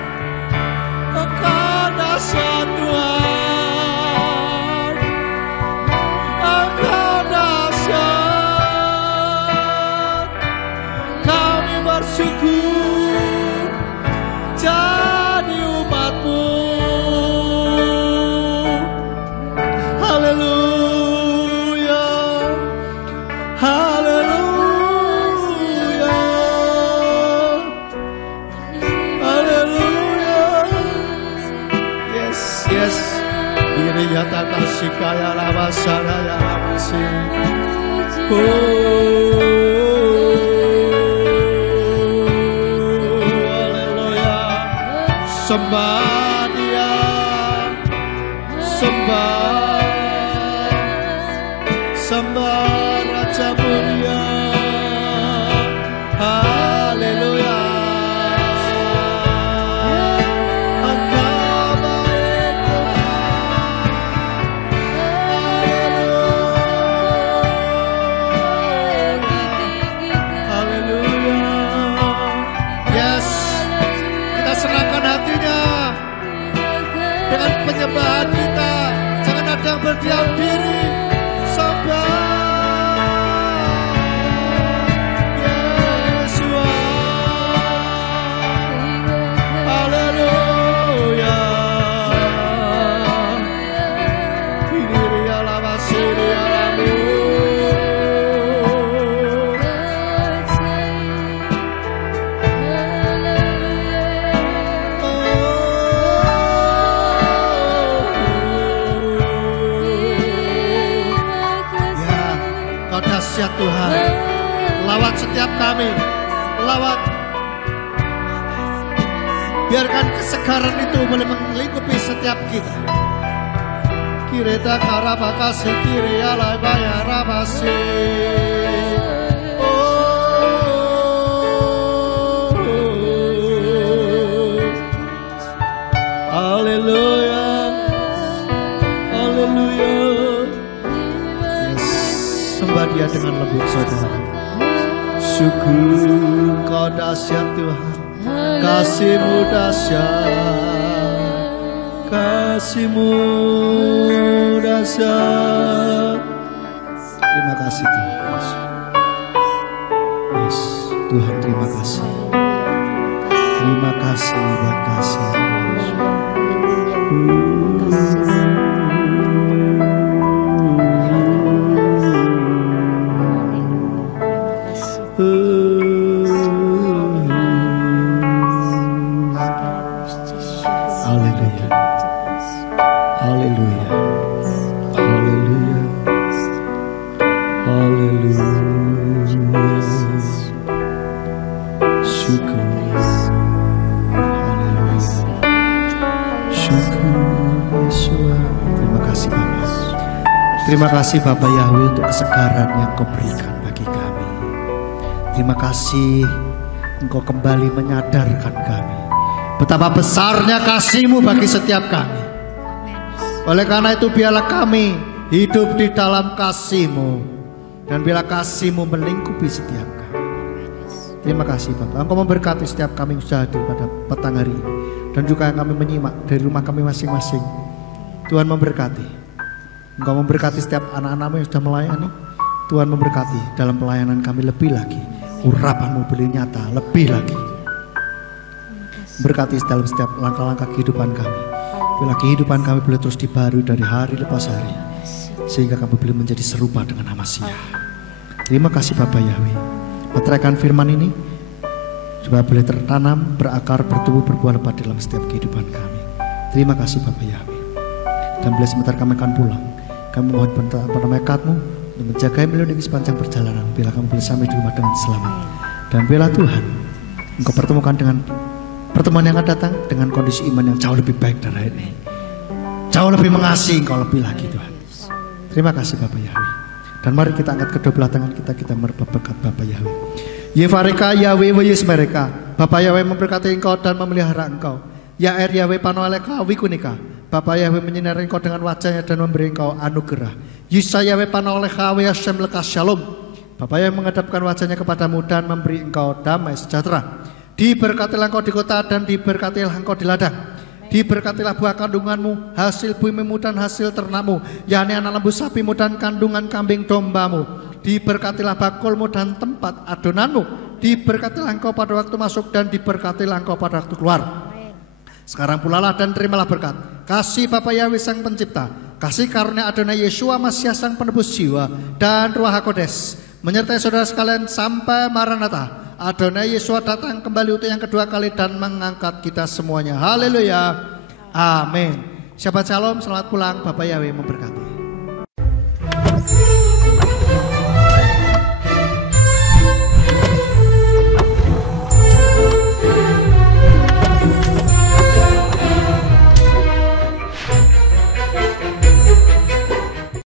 Engkau dahsyat Tuhan, Engkau dahsyat. Kami bersyukur jadi umat-Mu. Haleluya, haleluya, haleluya. Yes, yes. Diri yata kasikaya lavasara ya lavasi. Sembah Dia, sembah, sembah Raja Mulia. Haleluya. Engkau baik Tuhan. Haleluya. Yes, kita serahkan hatinya. Dengan penyembahan kita, jangan ada yang berdiam diri. Sembah Yesus. lawat setiap kami, lawat. Biarkan kesegaran itu boleh melingkupi setiap kita. Kireta karabakasi kiri alai bayar rabasi. Haleluya, haleluya. Sembah Dia dengan lembut saudara. Syukur Kau dahsyat Tuhan, kasih-Mu dahsyat, kasih-Mu dahsyat. Terima kasih Tuhan. Yes, Tuhan terima kasih. Terima kasih dan kasih. Terima kasih Bapak Yahweh untuk kesegaran yang Kau berikan bagi kami. Terima kasih Engkau kembali menyadarkan kami betapa besarnya kasih-Mu bagi setiap kami. Oleh karena itu biarlah kami hidup di dalam kasih-Mu, dan biarlah kasih-Mu melingkupi setiap kami. Terima kasih Bapak. Engkau memberkati setiap kami yang sudah hadir pada petang hari ini, dan juga yang kami menyimak dari rumah kami masing-masing. Tuhan memberkati. Engkau memberkati setiap anak-anak-Mu yang sudah melayani. Tuhan memberkati dalam pelayanan kami lebih lagi. Urapan-Mu boleh nyata lebih lagi. Berkati dalam setiap langkah-langkah kehidupan kami. Bila kehidupan kami boleh terus dibaharui dari hari lepas hari, sehingga kami boleh menjadi serupa dengan nama Sia. Terima kasih Bapak Yahweh. Meteraikan firman ini supaya boleh tertanam, berakar, bertumbuh, berbuah lebat dalam setiap kehidupan kami. Terima kasih Bapak Yahweh. Dan bila sebentar kami akan pulang, kami mohon berkat-Mu untuk menjaga melindungi sepanjang perjalanan. Bila kami boleh sampai di rumah dengan selamat. Dan bila Tuhan Engkau pertemukan dengan pertemuan yang akan datang dengan kondisi iman yang jauh lebih baik dari hari ini, jauh lebih mengasihi Engkau lebih lagi Tuhan. Terima kasih Bapak Yahweh. Dan mari kita angkat kedua belah tangan kita berkat Bapak Yahweh. Yevareka Yahweh Wayes mereka. Bapak Yahweh memberkati Engkau dan memelihara Engkau. Ya Yahweh panoaleka wikunika. Bapak Yahweh menyinari Engkau dengan wajahnya dan memberi Engkau anugerah. Yisa Yahweh panoalecha Yashem lekas shalom. Bapak Yahweh menghadapkan wajahnya kepadamu dan memberi Engkau damai sejahtera. Diberkatilah Engkau di kota dan diberkatilah Engkau di ladang. Diberkatilah buah kandunganmu, hasil bumimu dan hasil ternakmu, yakni anak lembu sapimu dan kandungan kambing dombamu. Diberkatilah bakulmu dan tempat adonanmu. Diberkatilah Engkau pada waktu masuk dan diberkatilah Engkau pada waktu keluar. Sekarang pulalah dan terimalah berkat kasih Bapa Yahweh Sang Pencipta, kasih karunia Adonai Yeshua Masias Sang Penebus jiwa, dan Ruach HaKodes menyertai saudara sekalian sampai Maranatha. Adonai Yeshua datang kembali untuk yang kedua kali dan mengangkat kita semuanya. Haleluya. Amin. Shabbat Shalom, selamat pulang. Bapak Yahweh memberkati.